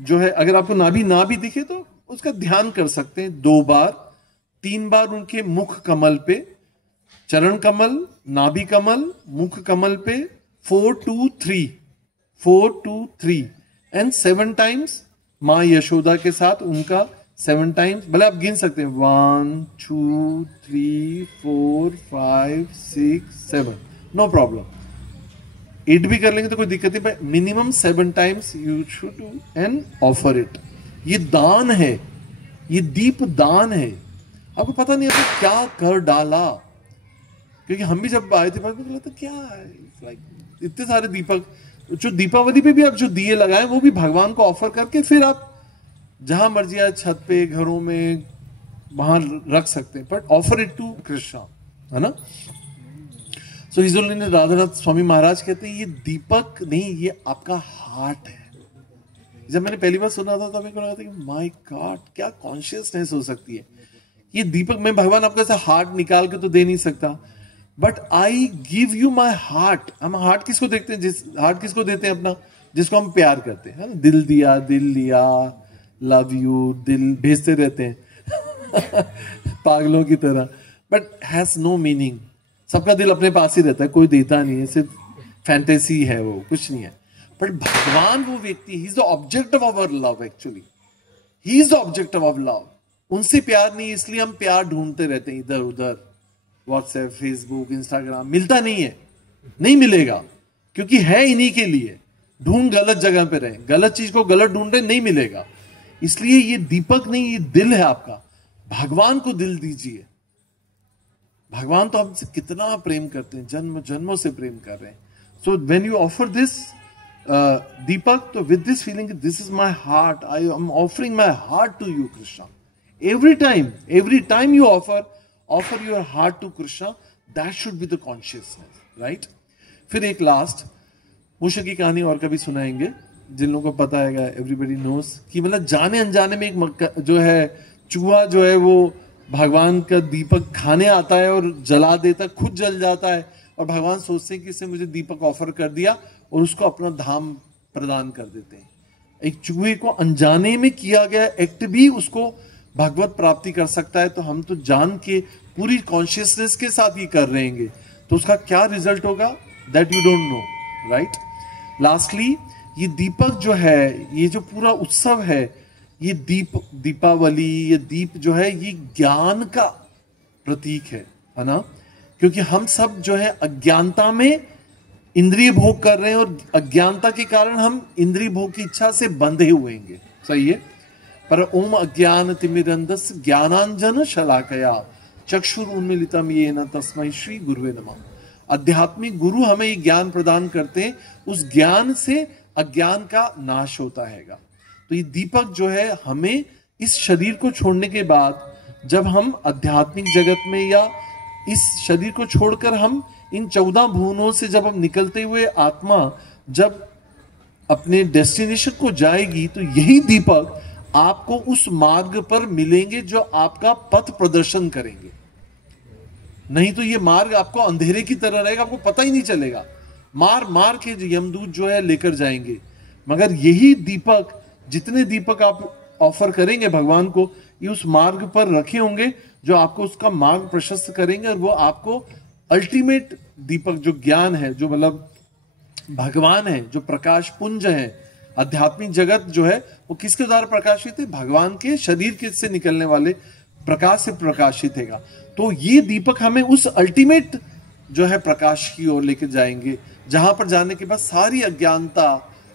जो है, अगर आपको नाभि ना भी दिखे तो उसका ध्यान कर सकते हैं, 2 बार, 3 बार उनके मुख कमल पे, चरण कमल, नाभि कमल, मुख कमल पे, 4 2 3 एंड 7 टाइम्स मां यशोदा के साथ उनका 7 टाइम्स, भले आप गिन सकते हैं 1 2 3 4 5 6 7, नो प्रॉब्लम। 8 भी कर लेंगे तो कोई दिक्कत नहीं, पर minimum 7 times you should do and offer it. ये दान है, ये दीप दान है। आपको पता नहीं आपने क्या कर डाला, क्योंकि हम भी जब आए थे तो क्या है, इतने सारे दीपक, जो दीपावली पे भी आप जो दिए लगाए वो भी भगवान को ऑफर करके फिर आप जहां मर्जी आए, छत पे, घरों में, वहां रख सकते हैं, but offer it to Krishna, है ना। So his holiness Radhanath Swami Maharaj कहते हैं ये दीपक नहीं, ये आपका हार्ट है। जब मैंने पहली बार सुना था तो मेरे को लगा था कि माय गॉड, क्या कॉन्शियसनेस हो सकती है। ये दीपक, मैं भगवान आपको ऐसा हार्ट निकाल के तो दे नहीं सकता, but I give you my heart. हम हार्ट किसको देखते हैं, हार्ट किसको देते हैं अपना, जिसको हम प्यार करते हैं, दिल दिया, दिल लिया, लव यू, दिल भेजते रहते हैं पागलों की तरह, बट हैज नो मीनिंग। सबका दिल अपने पास ही रहता है, कोई देता नहीं है, सिर्फ फैंटेसी है, वो कुछ नहीं है। बट भगवान वो व्यक्ति, he is the object of our love, actually he is the object of our love. उनसे प्यार नहीं, इसलिए हम प्यार ढूंढते रहते हैं इधर उधर, व्हाट्सएप, फेसबुक, इंस्टाग्राम, मिलता नहीं है, नहीं मिलेगा, क्योंकि है इन्हीं के लिए। ढूंढ गलत जगह पे रहे, गलत चीज को गलत ढूंढ रहे, नहीं मिलेगा। इसलिए ये दीपक नहीं, ये दिल है आपका। भगवान को दिल दीजिए। भगवान तो हमसे कितना प्रेम करते हैं, जन्म जन्मों से प्रेम कर रहे हैं। So when you offer this deepak, तो with this feeling, this is my heart, I am offering my heart to you Krishna. every time you offer your heart to Krishna, that should be the consciousness, right? फिर एक last मूषक की कहानी और कभी सुनाएंगे, जिन लोगों को पता है, एवरीबडी नोस, कि मतलब जाने अनजाने में एक जो है चूहा जो है वो भगवान का दीपक खाने आता है और जला देता, खुद जल जाता है, और भगवान सोचते हैं कि इसने मुझे दीपक ऑफर कर दिया, और उसको अपना धाम प्रदान कर देते हैं। एक चूहे को अनजाने में किया गया एक्ट भी उसको भगवत प्राप्ति कर सकता है, तो हम तो जान के पूरी कॉन्शियसनेस के साथ ही कर रहे हैं, तो उसका क्या रिजल्ट होगा, that you don't no, right. Lastly, ये दीपक जो है, ये जो पूरा उत्सव है, ये दीपावली, ये दीप जो है, ये ज्ञान का प्रतीक है ना, क्योंकि हम सब जो है अज्ञानता में इंद्रिय भोग कर रहे हैं, और अज्ञानता के कारण हम इंद्रिय भोग की इच्छा से बंधे हुए हैं। सही है। पर ओम अज्ञान तिमिरंधस्य ज्ञानांजन शलाकया चक्षुर उन्मीलितम येन तस्मै श्री गुरुवे नमः। आध्यात्मिक गुरु हमें ये ज्ञान प्रदान करते हैं, उस ज्ञान से अज्ञान का नाश होता हैगा। तो ये दीपक जो है हमें इस शरीर को छोड़ने के बाद, जब हम आध्यात्मिक जगत में या इस शरीर को छोड़कर हम इन 14 भुवनों से जब हम निकलते हुए आत्मा जब अपने डेस्टिनेशन को जाएगी, तो यही दीपक आपको उस मार्ग पर मिलेंगे जो आपका पथ प्रदर्शन करेंगे। नहीं तो ये मार्ग आपको अंधेरे की तरह रहेगा, आपको पता ही नहीं चलेगा। मार मार के यमदूत जो है लेकर जाएंगे। मगर यही दीपक, जितने दीपक आप ऑफर करेंगे भगवान को, ये उस मार्ग पर रखे होंगे जो आपको उसका मार्ग प्रशस्त करेंगे, और वो आपको अल्टीमेट दीपक जो ज्ञान है, जो मतलब भगवान है, जो प्रकाश पुंज है, आध्यात्मिक जगत जो है वो किसके द्वारा प्रकाशित है? भगवान के शरीर के से निकलने वाले प्रकाश से प्रकाशित हैगा। तो ये दीपक हमें उस अल्टीमेट जो है प्रकाश की ओर लेके जाएंगे, जहां पर जाने के बाद सारी अज्ञानता,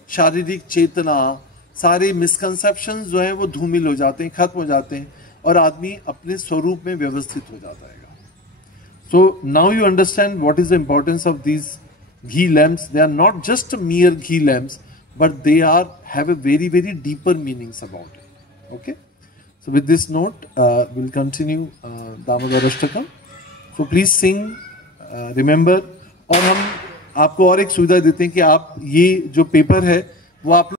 शारीरिक चेतना, सारे मिसकंसेप्शंस जो है वो धूमिल हो जाते हैं, खत्म हो जाते हैं, और आदमी अपने स्वरूप में व्यवस्थित हो जाता है। So now you understand what is the importance of these ghee lamps. They are not just mere ghee lamps, but they have a very, very deeper meanings about it. Okay. So with this note, we'll continue Damodar Ashtakam. So please sing, remember. और हम आपको और एक सुविधा देते हैं कि आप ये जो पेपर है वो आप